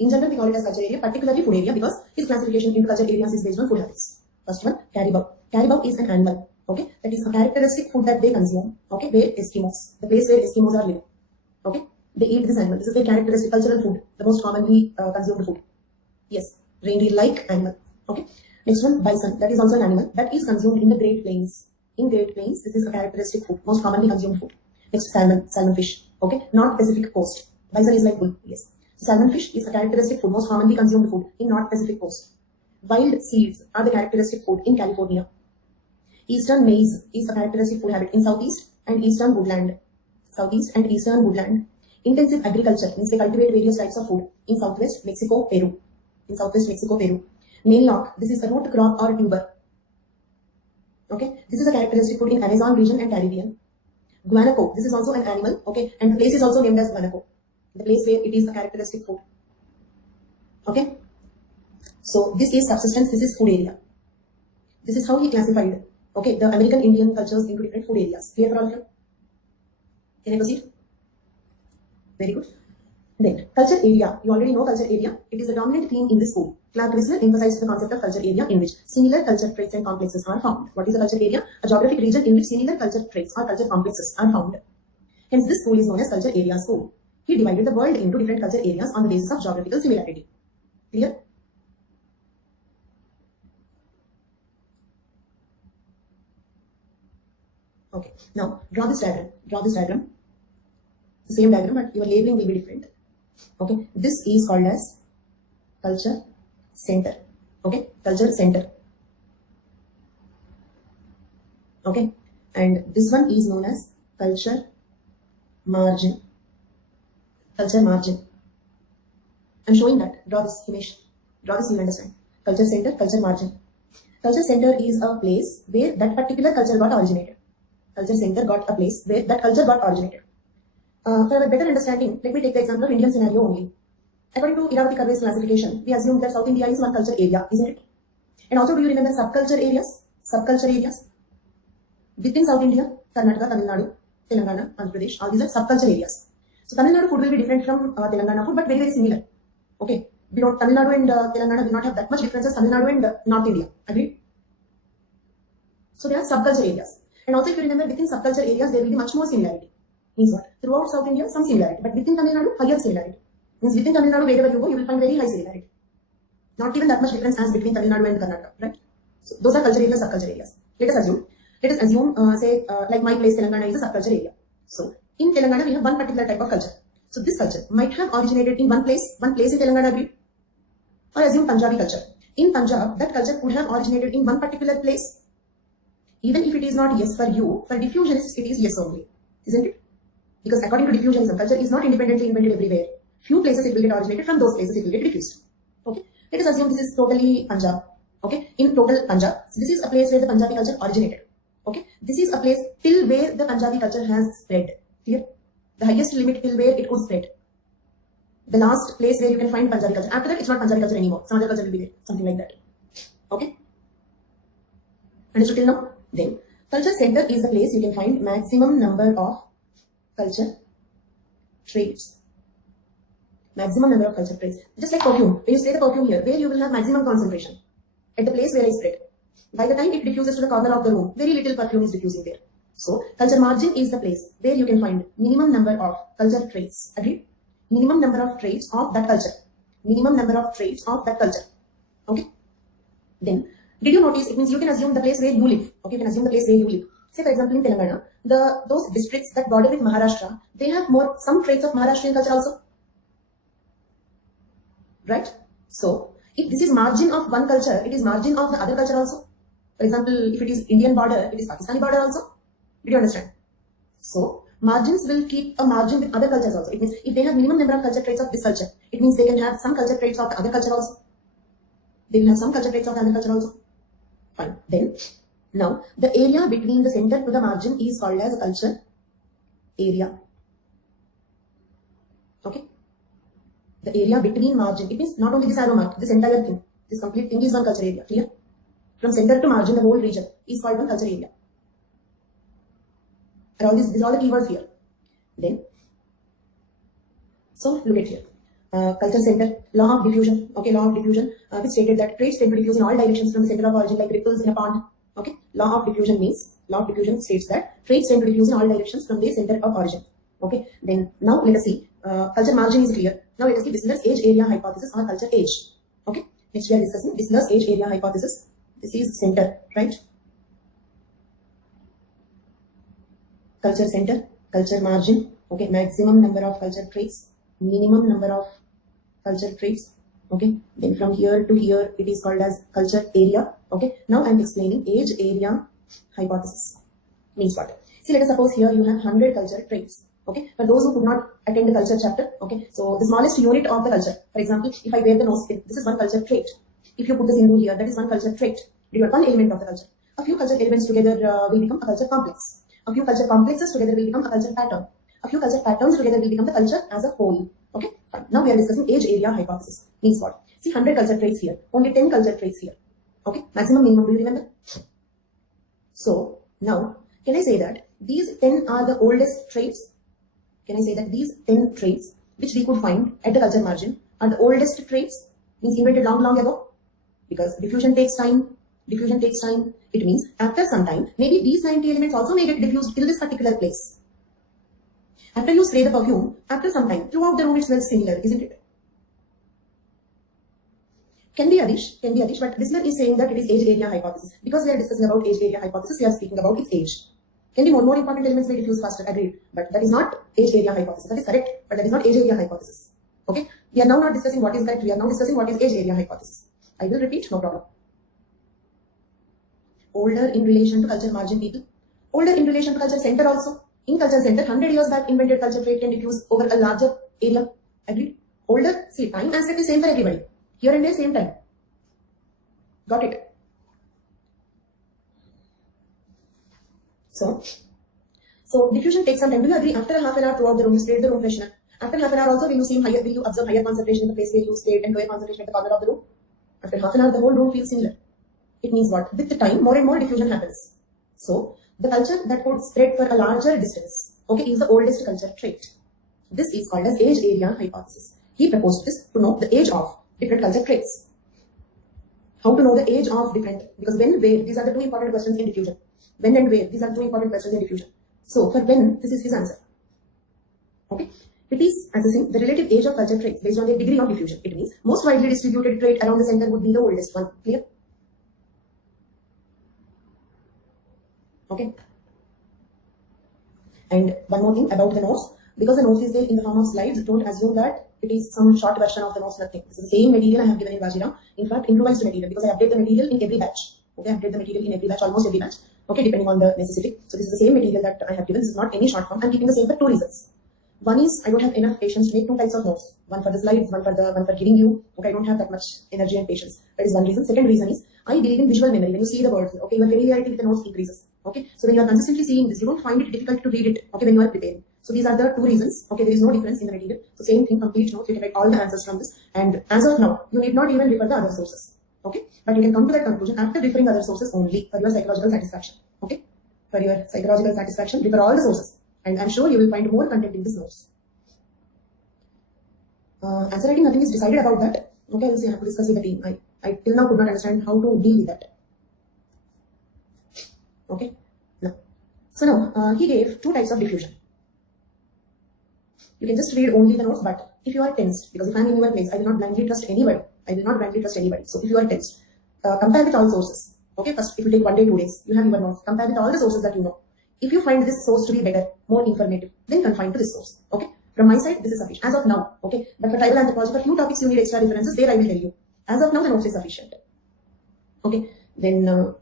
In general, we call it as culture area, particularly food area, because his classification into culture areas is based on food habits. First one, caribou. Caribou is an animal. Okay, that is a characteristic food that they consume. Okay, where Eskimos, the place where Eskimos are living. Okay, they eat this animal. This is their characteristic cultural food, the most commonly consumed food. Yes, reindeer-like animal. Okay, next one, bison. That is also an animal that is consumed in the Great Plains. In Great Plains, this is a characteristic food, most commonly consumed food. Next, salmon fish. Okay, North Pacific coast. Bison is like bull. Yes. Salmon fish is a characteristic food, most commonly consumed food in North Pacific coast. Wild seeds are the characteristic food in California. Eastern maize is a characteristic food habit in Southeast and Eastern woodland. Southeast and Eastern woodland. Intensive agriculture means they cultivate various types of food in Southwest Mexico, Peru. In Southwest Mexico, Peru. Manioc, this is a root crop or tuber. Okay, this is a characteristic food in Amazon region and Caribbean. Guanaco, this is also an animal. Okay, and the place is also named as Guanaco. The place where it is a characteristic food. Okay, so this is subsistence, this is food area. This is how he classified, okay, the American Indian cultures into different food areas. Clear for all of you? Can I proceed? Very good. Then, culture area. You already know culture area. It is a dominant theme in this school. Clark Whistler emphasized the concept of culture area in which similar culture traits and complexes are found. What is a culture area? A geographic region in which similar culture traits or culture complexes are found. Hence, this school is known as culture area school. He divided the world into different culture areas on the basis of geographical similarity. Clear? Okay. Now, draw this diagram. Draw this diagram. The same diagram, but your labeling will be different. Okay. This is called as culture center. Okay. Culture center. Okay. And this one is known as culture margin. Culture margin. I'm showing that. Draw this image. Draw this, you understand. Culture center, culture margin. Culture center is a place where that particular culture got originated. Culture center got a place where that culture got originated. For a better understanding, let me take the example of Indian scenario only. According to Iravati Karve's classification, we assume that South India is one culture area, isn't it? And also, do you remember subculture areas? Subculture areas. Within South India, Karnataka, Tamil Nadu, Telangana, Andhra Pradesh, all these are subculture areas. So Tamil Nadu food will be different from Telangana food, but very, very similar. Okay. We don't, Tamil Nadu and Telangana will not have that much difference as Tamil Nadu and North India. Agree? So they are subculture areas. And also if you remember, within subculture areas, there will be much more similarity. Means what? Throughout South India, some similarity. But within Tamil Nadu, higher similarity. Means within Tamil Nadu, wherever you go, you will find very high similarity. Not even that much difference as between Tamil Nadu and Karnataka, right? So those are culture areas, subculture areas. Let us assume, like my place Telangana is a subculture area. So in Telangana, we have one particular type of culture. So this culture might have originated in one place in Telangana, agree? Or assume Punjabi culture. In Punjab, that culture could have originated in one particular place. Even if it is not yes for you, for diffusionists, it is yes only. Isn't it? Because according to diffusionism, culture is not independently invented everywhere. Few places it will get originated, from those places it will get diffused. Okay? Let us assume this is totally Punjab. Okay? In total Punjab, so this is a place where the Punjabi culture originated. Okay? This is a place till where the Punjabi culture has spread. Clear? The highest limit till where it could spread. The last place where you can find Punjabi culture. After that, it's not Punjabi culture anymore. Some other culture will be there. Something like that. Okay? Understood till now? Then, culture center is the place you can find maximum number of culture traits. Maximum number of culture traits. Just like perfume. When you spray the perfume here, where you will have maximum concentration. At the place where I spread. By the time it diffuses to the corner of the room, very little perfume is diffusing there. So, culture margin is the place where you can find minimum number of culture traits. Agreed? Minimum number of traits of that culture. Minimum number of traits of that culture. Okay? Then, did you notice, it means you can assume the place where you live. Okay, you can assume the place where you live. Say for example in Telangana, those districts that border with Maharashtra, they have some traits of Maharashtrian culture also. Right? So, if this is margin of one culture, it is margin of the other culture also. For example, if it is Indian border, it is Pakistani border also. Did you understand? So, margins will keep a margin with other cultures also. It means if they have minimum number of culture traits of this culture, it means they can have some culture traits of the other culture also. They will have some culture traits of the other culture also. Fine. Then, now, the area between the center to the margin is called as a culture area. Okay? The area between margin, it means not only this arrow mark, this entire thing, this complete thing is one culture area. Clear? From center to margin, the whole region is called one culture area. And all these are all the keywords here. Then, so look at here. Culture center, law of diffusion. Okay, law of diffusion, which stated that traits tend to diffuse in all directions from the center of origin, like ripples in a pond. Okay, law of diffusion states that traits tend to diffuse in all directions from the center of origin. Okay, then now let us see. Culture margin is clear. Now let us see Whistler's age area hypothesis or culture age. Okay, next we are discussing Whistler's age area hypothesis. This is center, right? Culture center, culture margin. Okay, maximum number of culture traits, minimum number of culture traits. Okay, then from here to here it is called as culture area. Okay, now I am explaining age area hypothesis. Means what? See, let us suppose here you have 100 culture traits. Okay, for those who could not attend the culture chapter, okay, so the smallest unit of the culture, for example, if I wear the nose pin, this is one culture trait. If you put the symbol here, that is one culture trait. Denote one element of the culture. A few culture elements together will become a culture complex. A few culture complexes together will become a culture pattern. A few culture patterns together will become the culture as a whole. Okay, fine. Now we are discussing age area hypothesis. Means what? See, 100 culture traits here, only 10 culture traits here. Okay, maximum, minimum, do you remember? So, now, can I say that these 10 are the oldest traits? Can I say that these 10 traits, which we could find at the culture margin, are the oldest traits? Means invented long, long ago? Because diffusion takes time. Diffusion takes time. It means after some time, maybe these 90 elements also may get diffused till this particular place. After you spray the perfume, after some time, throughout the room it smells similar, isn't it? Can be Adish, but Whistler is saying that it is age area hypothesis. Because we are discussing about age area hypothesis, we are speaking about its age. Can be more important elements may diffuse faster, agreed. But that is not age area hypothesis. That is correct, but that is not age area hypothesis. Okay? We are now not discussing what is correct, we are now discussing what is age area hypothesis. I will repeat, no problem. Older in relation to culture margin people. Older in relation to culture center also. In culture center, 100 years back invented culture trait can diffuse over a larger area. Agreed? Older, see, time aspect is same for everybody. Here and there, same time. Got it? So diffusion takes some time. Do you agree? After half an hour throughout the room, you sprayed the room freshener. After half an hour also, will you observe higher concentration in the place where you sprayed and lower concentration at the corner of the room? After half an hour, the whole room feels similar. It means what? With the time, more and more diffusion happens. So, the culture that could spread for a larger distance, okay, is the oldest culture trait. This is called as age area hypothesis. He proposed this to know the age of different culture traits. How to know the age of different? Because when, where, these are the two important questions in diffusion. When and where, these are two important questions in diffusion. So for when, this is his answer. Okay. It is assessing the relative age of culture traits based on their degree of diffusion. It means most widely distributed trait around the center would be the oldest one. Clear? Okay. And one more thing about the notes. Because the notes is there in the form of slides, don't assume that it is some short version of the notes, nothing. This is the same material I have given in Vajira. In fact, improvised material, because I update the material in every batch. Okay, I update the material in every batch, almost every batch. Okay, depending on the necessity. So this is the same material that I have given. This is not any short form. I'm keeping the same for two reasons. One is I don't have enough patience to make two types of notes. One for the slides, one for giving you. Okay, I don't have that much energy and patience. That is one reason. Second reason is I believe in visual memory. When you see the words, okay, your familiarity with the notes increases. Okay, so when you are consistently seeing this, you don't find it difficult to read it. Okay, when you are preparing. So these are the two reasons. Okay, there is no difference in the material. So same thing, complete notes. You can write all the answers from this. And as of now, you need not even refer the other sources. Okay, but you can come to that conclusion after referring other sources only for your psychological satisfaction. Okay, for your psychological satisfaction, refer all the sources, and I'm sure you will find more content in this notes. Answer writing, nothing is decided about that. Okay, you have to discuss with the team. I till now could not understand how to deal with that. Okay, now, so now he gave two types of diffusion. You can just read only the notes, but if you are tensed, because if I am in your place, I will not blindly trust anybody. So if you are tensed, compare with all sources. Okay, first it will take 1 day, 2 days. You have your notes. Compare with all the sources that you know. If you find this source to be better, more informative, then confine to this source. Okay, from my side, this is sufficient as of now. Okay, but for tribal anthropology, for few topics you need extra references. There I will tell you. As of now, the notes is sufficient. Okay, then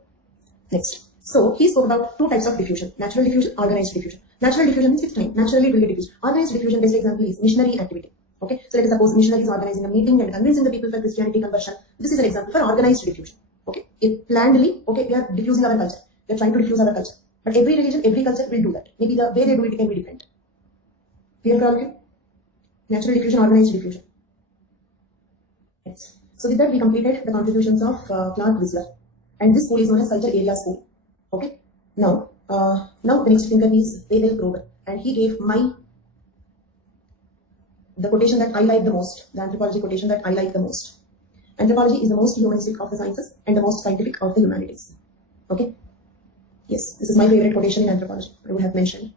next. So he spoke about two types of diffusion: natural diffusion, organized diffusion. Natural diffusion means with time. Naturally it will get diffused. Organized diffusion, best example is missionary activity. Okay, so let us suppose missionaries organizing a meeting and convincing the people for Christianity conversion. This is an example for organized diffusion. Okay, if plannedly, okay, we are diffusing our culture. We are trying to diffuse our culture. But every religion, every culture will do that. Maybe the way they do it can be different. Clear for all of you? Natural diffusion, organized diffusion. Yes. So with that, we completed the contributions of Clark Whistler, and this school is known as Culture Area School. Okay. Now the next thinker is A.L. Grover, and he gave the quotation that I like the most, the anthropology quotation that I like the most. Anthropology is the most humanistic of the sciences and the most scientific of the humanities. Okay. Yes, this is my favorite quotation in anthropology, I would have mentioned.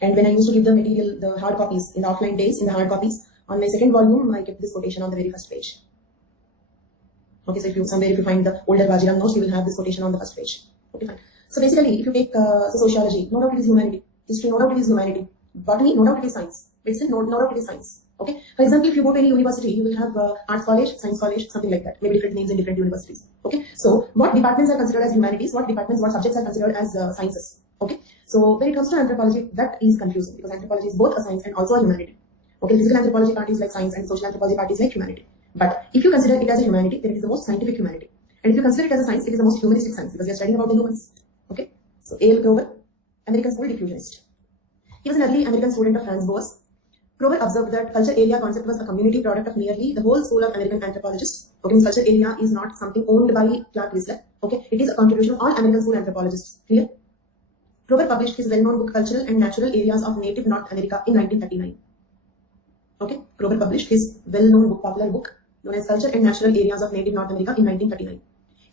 And when I used to give the material, the hard copies, in the offline days, in the hard copies, on my second volume, I kept this quotation on the very first page. Okay, so if you find the older Vajiram notes, you will have this quotation on the first page. Okay, fine. So basically, if you take sociology, no doubt it is humanity. History, no doubt it is humanity. Botany, no doubt it is science. Medicine, no doubt it is science. Okay. For example, if you go to any university, you will have arts college, science college, something like that. Maybe different names in different universities. Okay. So what departments are considered as humanities? What subjects are considered as sciences? Okay. So when it comes to anthropology, that is confusing because anthropology is both a science and also a humanity. Okay. Physical anthropology part is like science and social anthropology part is like humanity. But if you consider it as a humanity, then it is the most scientific humanity. And if you consider it as a science, it is the most humanistic science because we are studying about the humans. Okay. So A.L. Grover, American school diffusionist. He was an early American student of Franz Boas. Grover observed that culture area concept was a community product of nearly the whole school of American anthropologists. Okay, culture area is not something owned by Clark Whistler. Okay, it is a contribution of all American school anthropologists. Clear? Grover published his well-known book Cultural and Natural Areas of Native North America in 1939. Okay, Grover published his well-known popular book known as Culture and Natural Areas of Native North America in 1939.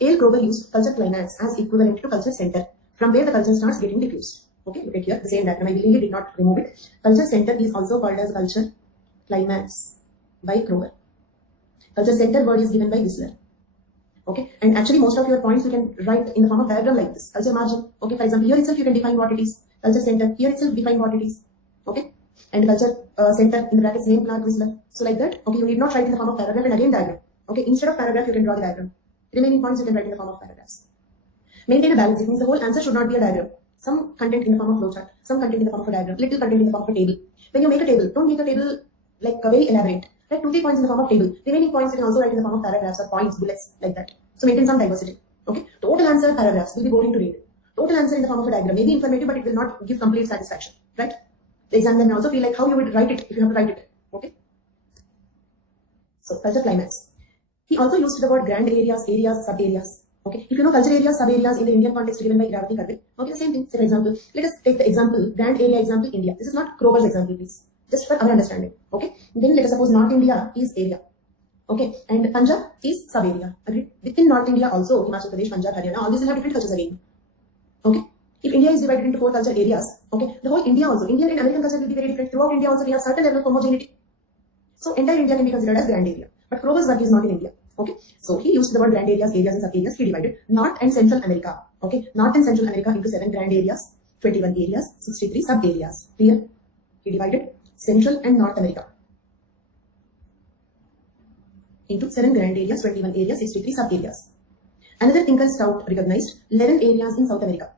A.L. Grover used culture climax as equivalent to culture center, from where the culture starts getting diffused. Okay, look at here, the same diagram. I willingly did not remove it. Culture center is also called as culture climax by Grover. Culture center word is given by Whistler. Okay, and actually most of your points you can write in the form of diagram like this. Culture margin. Okay, for example, here itself you can define what it is. Culture center. Here itself define what it is. Okay, and culture center in the brackets name Clark Whistler. So like that. Okay, you need not write in the form of paragraph and again diagram. Okay, instead of paragraph you can draw the diagram. Remaining points you can write in the form of paragraphs. Maintain a balance. It means the whole answer should not be a diagram. Some content in the form of flowchart, some content in the form of a diagram, little content in the form of a table. When you make a table, don't make a table like very elaborate. Write 2-3 points in the form of table. Remaining points you can also write in the form of paragraphs or points, bullets, like that. So maintain some diversity. Okay. Total answer paragraphs will be boring to read. Total answer in the form of a diagram may be informative, but it will not give complete satisfaction. Right? The examiner may also feel like how you would write it if you have to write it. Okay. So culture climax. He also used the word grand areas, sub-areas. Okay, if you know culture areas, sub-areas in the Indian context given by Gravity Karve, okay, the same thing. Say for example, let us take the example, grand area example, India. This is not Grover's example, please. Just for our understanding. Okay, then let us suppose North India is area. Okay, and Punjab is sub-area. Agreed? Within North India also, Himachal Pradesh, Punjab, Haryana, all these will have different cultures again. Okay. If India is divided into 4 culture areas, okay, the whole India also, Indian and American culture will be very different. Throughout India also we have certain level of homogeneity. So entire India can be considered as grand area. But Kroger's work is not in India. Okay. So he used the word grand areas, areas and sub-areas. He divided North and Central America. Okay. North and Central America into 7 grand areas, 21 areas, 63 sub-areas. Clear? He divided Central and North America into 7 grand areas, 21 areas, 63 sub-areas. Another thinker Stout recognized 11 areas in South America.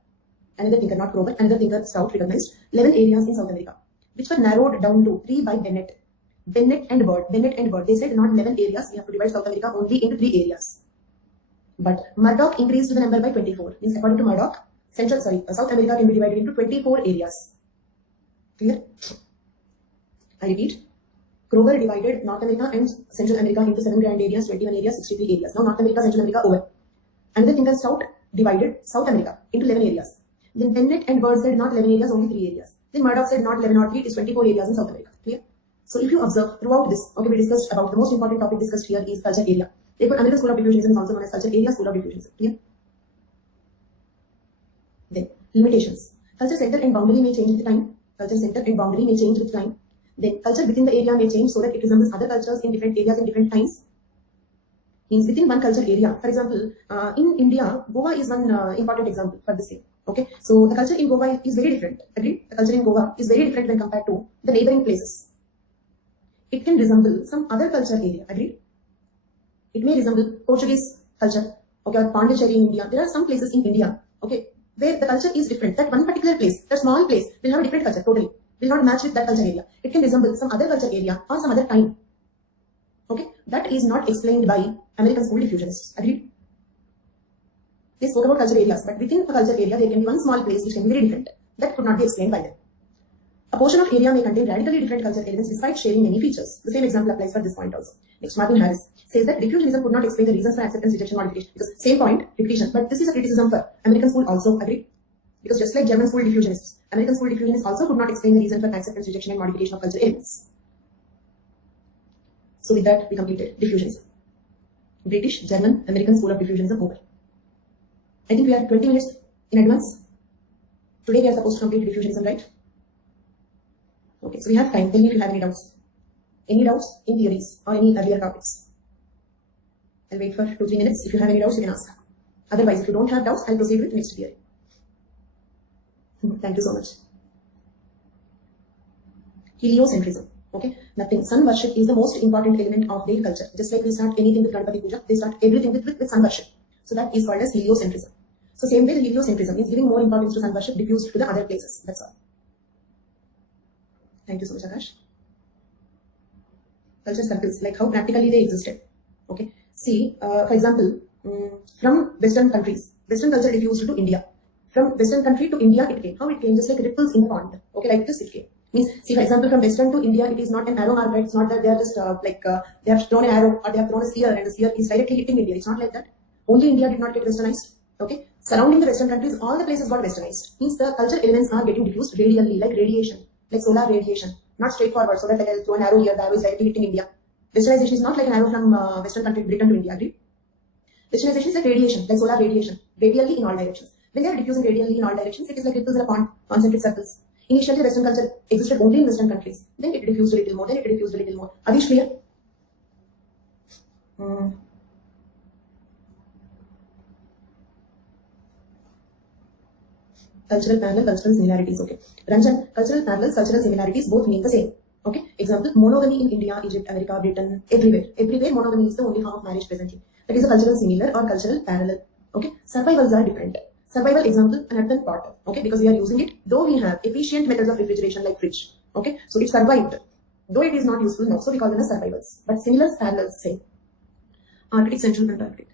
Another thinker, not Kroger, another thinker Stout recognized 11 areas in South America, which were narrowed down to 3 by Bennett. Bennett and Bird. They said not 11 areas, we have to divide South America only into 3 areas. But Murdoch increased the number by 24. Means according to Murdoch, South America can be divided into 24 areas. Clear? I repeat. Kroger divided North America and Central America into 7 grand areas, 21 areas, 63 areas. Now North America, Central America over. Another thinker Stout divided South America into 11 areas. Then Bennett and Bird said not 11 areas, only 3 areas. Then Murdoch said not 11 or 3, it is 24 areas in South America. Clear? So if you observe throughout this, okay, we discussed about the most important topic discussed here is culture area. Therefore, American School of Diffusionism is also known as culture area school of diffusionism. Clear? Then limitations. Culture center and boundary may change with time. Culture center and boundary may change with time. Then culture within the area may change so that it resembles other cultures in different areas in different times. Means within one culture area. For example, in India, Goa is one important example for this thing. Okay, so the culture in Goa is very different. Agree? The culture in Goa is very different when compared to the neighboring places. It can resemble some other culture area. Agree? It may resemble Portuguese culture. Okay, or Pondicherry in India. There are some places in India. Okay, where the culture is different. That one particular place, that small place, will have a different culture totally. Will not match with that culture area. It can resemble some other culture area or some other time. Okay, that is not explained by American school diffusionists. Agree? They spoke about culture areas, but within a culture area, there can be one small place which can be very different. That could not be explained by them. A portion of area may contain radically different cultural elements despite sharing many features. The same example applies for this point also. Next, Martin Harris says that diffusionism could not explain the reasons for acceptance, rejection, modification. Because same point, repetition. But this is a criticism for American school also. Agree? Because just like German school diffusionists, American school diffusionists also could not explain the reason for acceptance, rejection, and modification of cultural elements. So with that, we completed diffusionism. British, German, American school of diffusionism over. I think we are 20 minutes in advance. Today we are supposed to complete diffusionism, right? Okay, so we have time. Tell me if you have any doubts. Any doubts in theories or any earlier topics? I'll wait for 2-3 minutes. If you have any doubts, you can ask. Otherwise, if you don't have doubts, I'll proceed with next theory. Thank you so much. Heliocentrism. Okay, nothing. Sun worship is the most important element of their culture. Just like we start anything with Ganpati Puja, they start everything with sun worship. So that is called as heliocentrism. So same way, the heliocentrism is giving more importance to sun worship diffused to the other places. That's all. Thank you so much, Akash. Culture circles, like how practically they existed. Okay. See, for example, from Western countries, Western culture diffused to India. From Western country to India, it came. How it came? Just like ripples in a pond. Okay, like this it came. Means, see, for example, from Western to India, it is not an arrow mark, right? It's not that they are just they have thrown an arrow or they have thrown a spear and the spear is directly hitting India. It's not like that. Only India did not get westernized. Okay. Surrounding the Western countries, all the places got westernized. Means the culture elements are getting diffused radially, like radiation, like solar radiation. Not straightforward, so that like I'll throw an arrow here, the arrow is directly hitting India. Westernization is not like an arrow from Western country, Britain to India. Agree? Westernization is like radiation, like solar radiation, radially in all directions. When they are diffusing radially in all directions, it is like ripples in a pond, concentric circles. Initially, Western culture existed only in Western countries. Then it diffused a little more, then it diffused a little more. Are these clear? Cultural parallel, cultural similarities. Okay. Ranjan, cultural parallels, cultural similarities both mean the same. Okay. Example, monogamy in India, Egypt, America, Britain, everywhere. Everywhere, monogamy is the only form of marriage presently. That is a cultural similar or cultural parallel. Okay. Survivals are different. Survival example, an earthen pot. Okay. Because we are using it, though we have efficient methods of refrigeration like fridge. Okay. So it survived. Though it is not useful now, so we call them as survivals. But similar parallels, same. Arctic, Central, and Arctic.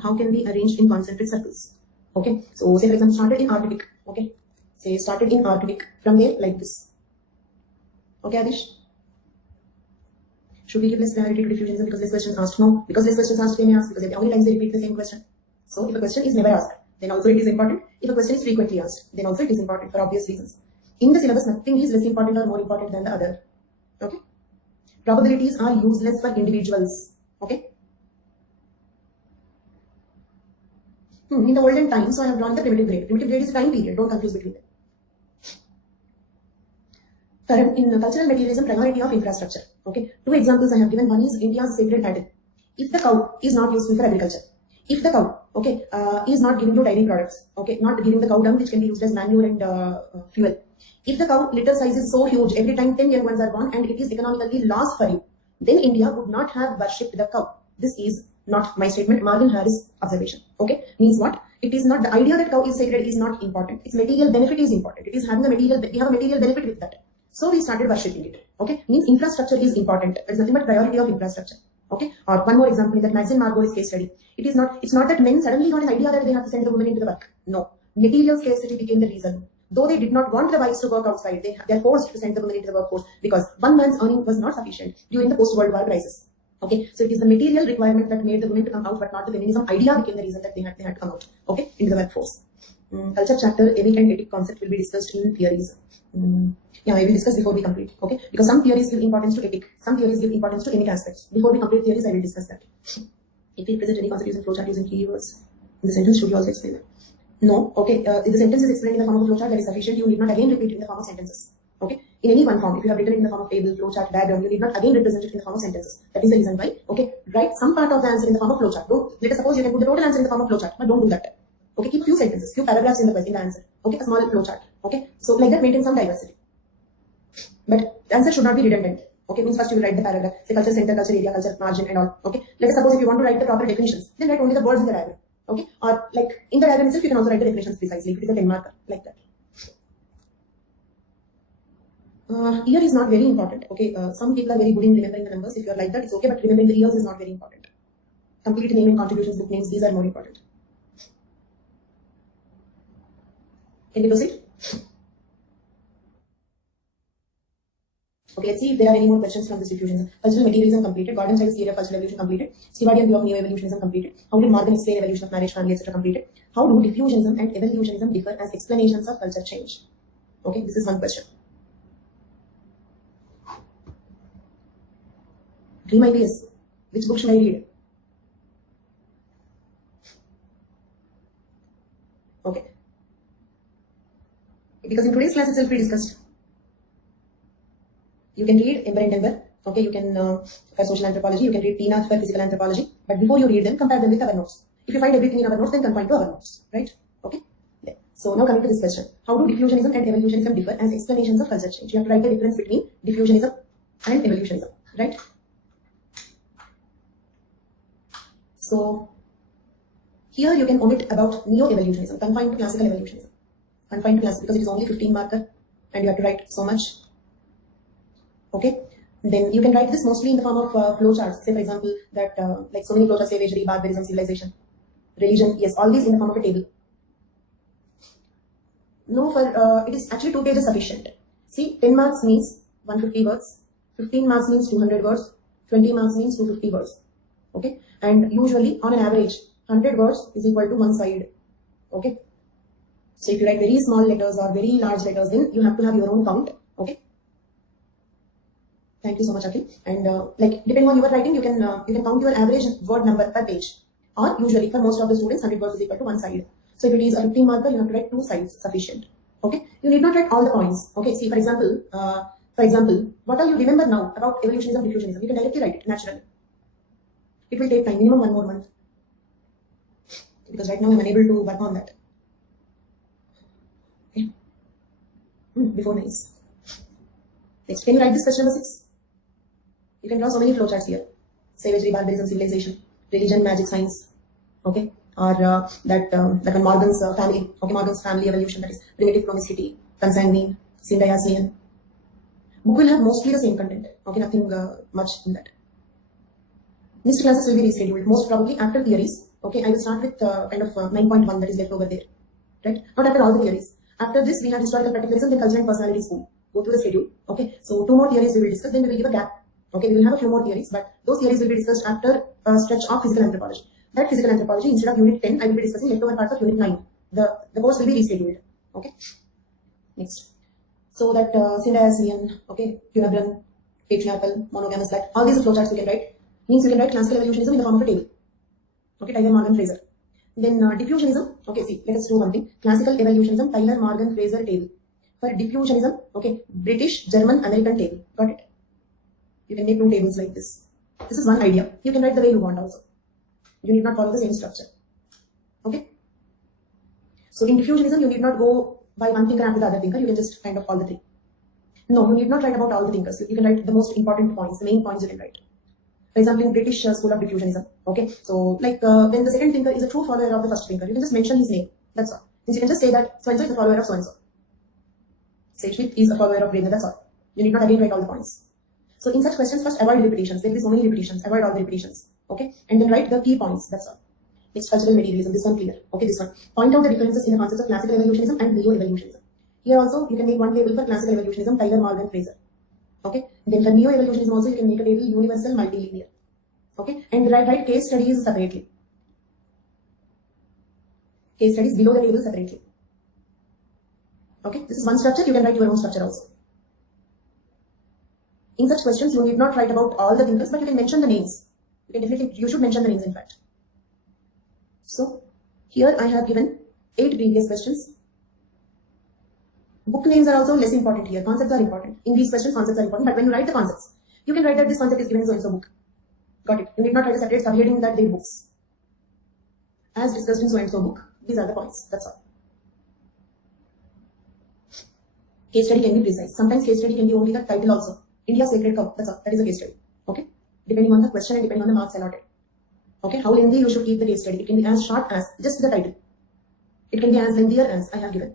How can be arranged in concentric circles? Okay. So say for example, started in Arctic. Okay. Say started in Arctic. From there, like this. Okay, Adish? Should we give less priority to diffusionism because this question is asked? No. Because this question is asked, they may ask because how many times they repeat the same question. So if a question is never asked, then also it is important. If a question is frequently asked, then also it is important for obvious reasons. In the syllabus, nothing is less important or more important than the other. Okay. Probabilities are useless for individuals. Okay. In the olden times, so I have drawn the primitive grade. Primitive grade is a time period. Don't confuse between them. In cultural materialism, priority of infrastructure. Okay, two examples I have given. One is India's sacred cattle. If the cow is not useful for agriculture, if the cow, okay, is not giving you dairy products, okay, not giving the cow dung which can be used as manure and fuel. If the cow litter size is so huge, every time 10 young ones are born, and it is economically lost for you, then India would not have worshipped the cow. This is not my statement, Marvin Harris observation. Okay, means what? It is not the idea that cow is sacred is not important. Its material benefit is important. It is having a material, we have a material benefit with that. So we started worshipping it. Okay, means infrastructure is important. There is nothing but priority of infrastructure. Okay, or one more example in that Maxine Margot's case study. It's not that men suddenly got an idea that they have to send the women into the work. No, material scarcity became the reason. Though they did not want the wives to work outside, they are forced to send the women into the workforce because one man's earning was not sufficient during the post-World War crisis. Okay, so it is the material requirement that made the women to come out, but not the feminism idea became the reason that they had to come out. Okay, into the workforce. Culture chapter, epic and etic concept will be discussed in theories. Yeah, I will discuss before we complete. Okay, because some theories give importance to epic, some theories give importance to emic aspects. Before we complete theories, I will discuss that. If we present any concept using flowchart using keywords, in the sentence should you also explain that? No. Okay, if the sentence is explained in the form of a flowchart, that is sufficient. You need not again repeat it in the form of sentences. Okay, in any one form, if you have written it in the form of table, flowchart, diagram, you need not again represent it in the form of sentences. That is the reason why. Okay, write some part of the answer in the form of flowchart. Don't let us suppose you can put the total answer in the form of flowchart, but don't do that. Okay, keep few sentences, few paragraphs in the answer. Okay, a small flowchart. Okay, so like that, maintain some diversity. But the answer should not be redundant. Okay, means first you will write the paragraph, say culture center, culture area, culture margin, and all. Okay, let us suppose if you want to write the proper definitions, then write only the words in the diagram. Okay, or like in the diagram itself, you can also write the definitions precisely if it is a 10 marker, like that. Year is not very important. Okay, some people are very good in remembering the numbers. If you are like that, it's okay, but remembering the years is not very important. Complete name and contributions, book names, these are more important. Can we proceed? Okay, let's see if there are any more questions from this diffusionism. Cultural materialism completed. Gordon Child's theory of cultural evolution completed. Stewart view of neo-evolutionism completed. How did Morgan explain evolution of marriage, family, etc. completed. How do diffusionism and evolutionism differ as explanations of culture change? Okay, this is one question. Dream ideas. Which book should I read? Okay. Because in today's class itself we discussed. You can read Ember and Denver. Okay, you can for social anthropology, you can read Tina for physical anthropology. But before you read them, compare them with our notes. If you find everything in our notes, then confine to our notes, right? Okay. Yeah. So now coming to this question: how do diffusionism and evolutionism differ as explanations of culture change? You have to write the difference between diffusionism and evolutionism, right? So here you can omit about neo-evolutionism, confined to classical evolutionism. Confined to classical because it is only 15 marker and you have to write so much. Okay, then you can write this mostly in the form of flowcharts. Say for example that like so many flowcharts, savagery, barbarism, civilization, religion, yes, all these in the form of a table. No, for it is actually 2 pages sufficient. See, 10 marks means 150 words, 15 marks means 200 words, 20 marks means 250 words. Okay, and usually on an average 100 words is equal to 1 side. Okay, so if you write very small letters or very large letters, then you have to have your own count. Okay. Thank you so much, Akhil. And like depending on your writing, you can count your average word number per page. Or usually for most of the students, 100 words is equal to 1 side. So if it is a 15 marker, you have to write 2 sides sufficient. Okay, you need not write all the points. Okay, see for example, what all you remember now about evolutionism, diffusionism, you can directly write it naturally. It will take time, minimum 1 more month. Because right now I'm unable to work on that. Okay. Before nice. Next, can you write this question number 6? You can draw so many flowcharts here. Savagery, barbarism, civilization, religion, magic, science. Okay, or that one Morgan's family. Okay, Morgan's family evolution, that is primitive promiscuity, consanguine, Syndayasian. Book will have mostly the same content. Okay, nothing much in that. Next classes will be rescheduled, most probably after theories. Okay, I will start with kind of 9.1 that is left over there. Right? Not after all the theories. After this, we have historical practicalism, then culture and personality school. Go through the schedule. Okay, so 2 more theories we will discuss, then we will give a gap. Okay, we will have a few more theories, but those theories will be discussed after a stretch of physical anthropology. That physical anthropology, instead of unit 10, I will be discussing leftover parts of unit 9. The course will be rescheduled. Okay, next. So that Syndayasian, okay, Cunabran, patriarchal, monogamous, that all these flowcharts you can write. Means you can write classical evolutionism in the form of a table. Okay, Tiger, Morgan, Fraser. Then diffusionism. Okay, see, let us do one thing. Classical evolutionism, Tyler, Morgan, Fraser table. For diffusionism, okay, British, German, American table. Got it? You can make 2 tables like this. This is one idea. You can write the way you want also. You need not follow the same structure. Okay? So in diffusionism, you need not go by one thinker after the other thinker. You can just kind of all the 3. No, you need not write about all the thinkers. You can write the most important points, the main points you can write. For example, in British school of diffusionism. Okay? So like when the second thinker is a true follower of the first thinker, you can just mention his name. That's all. Means you can just say that so-and-so is a follower of so-and-so. Say Schmidt is a follower of Wegener. That's all. You need not again write all the points. So in such questions, first avoid repetitions. There will be so many repetitions. Avoid all the repetitions. Okay? And then write the key points. That's all. Next, cultural materialism. This one clear. Okay, this one. Point out the differences in the concepts of classical evolutionism and neo-evolutionism. Here also, you can make one table for classical evolutionism, Tyler, Morgan, Fraser. Okay? Then for neo-evolutionism also, you can make a table universal, multilinear. Okay? And write case studies separately. Case studies below the table separately. Okay? This is one structure. You can write your own structure also. In such questions, you need not write about all the thinkers, but you can mention the names. You should mention the names in fact. So, here I have given 8 previous questions. Book names are also less important here. Concepts are important. In these questions, concepts are important, but when you write the concepts, you can write that this concept is given in so-and-so book. Got it? You need not write a separate subheading that they books. As discussed in so-and-so book, these are the points. That's all. Case study can be precise. Sometimes case study can be only the title also. India's Sacred Cow. That's all. That is a case study. Okay? Depending on the question and depending on the marks allotted. Okay? How lengthy you should keep the case study. It can be as short as just the title. It can be as lengthier as I have given.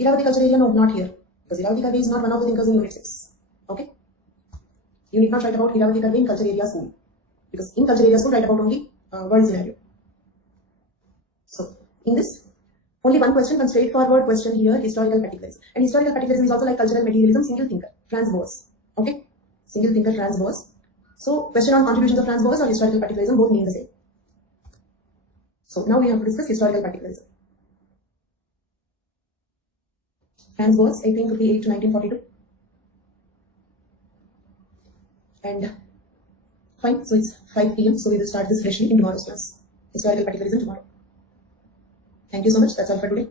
Iravati culture area, no, not here. Because Iravati Karve is not one of the thinkers in Unit 6. Okay? You need not write about Iravati Karve in culture area school. Because in culture area school, write about only world scenario. So, in this, only one question, one straightforward question here, historical particularism. And historical particularism is also like cultural materialism, single thinker, Franz Boas. Okay? Single thinker, Franz Boas. So, question on contributions of Franz Boas or historical particularism, both mean the same. So, now we have to discuss historical particularism. Franz Boas, 1858 to 1942. And fine, so it's 5 p.m. So we will start this freshly in tomorrow's class. Historical particularism tomorrow. Thank you so much. That's all for today.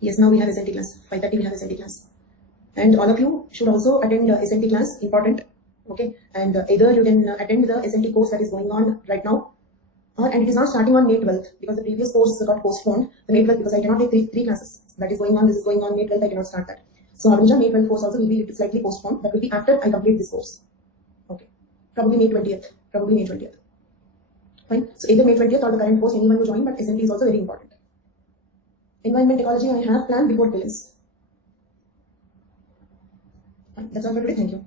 Yes, now we have SNT class. 5:30 we have SNT class. And all of you should also attend SNT class. Important. Okay. And either you can attend the SNT course that is going on right now. And it is not starting on May 12th because the previous course got postponed. The May 12th because I cannot take three classes. That is going on. This is going on May 12th. I cannot start that. So Aruja May 12th course also will be slightly postponed. That will be after I complete this course. Okay. Probably May 20th. Probably May 20th. Fine. So either May 20th or the current course, anyone who join, but SNT is also very important. Environment ecology I have planned before TILS. Fine. That's all for today. Thank you.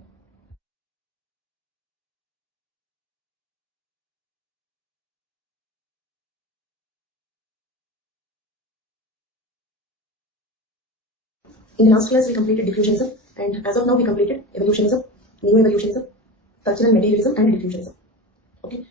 In the last class, we completed diffusionism, and as of now, we completed evolutionism, neo-evolutionism, cultural materialism, and diffusionism. Okay.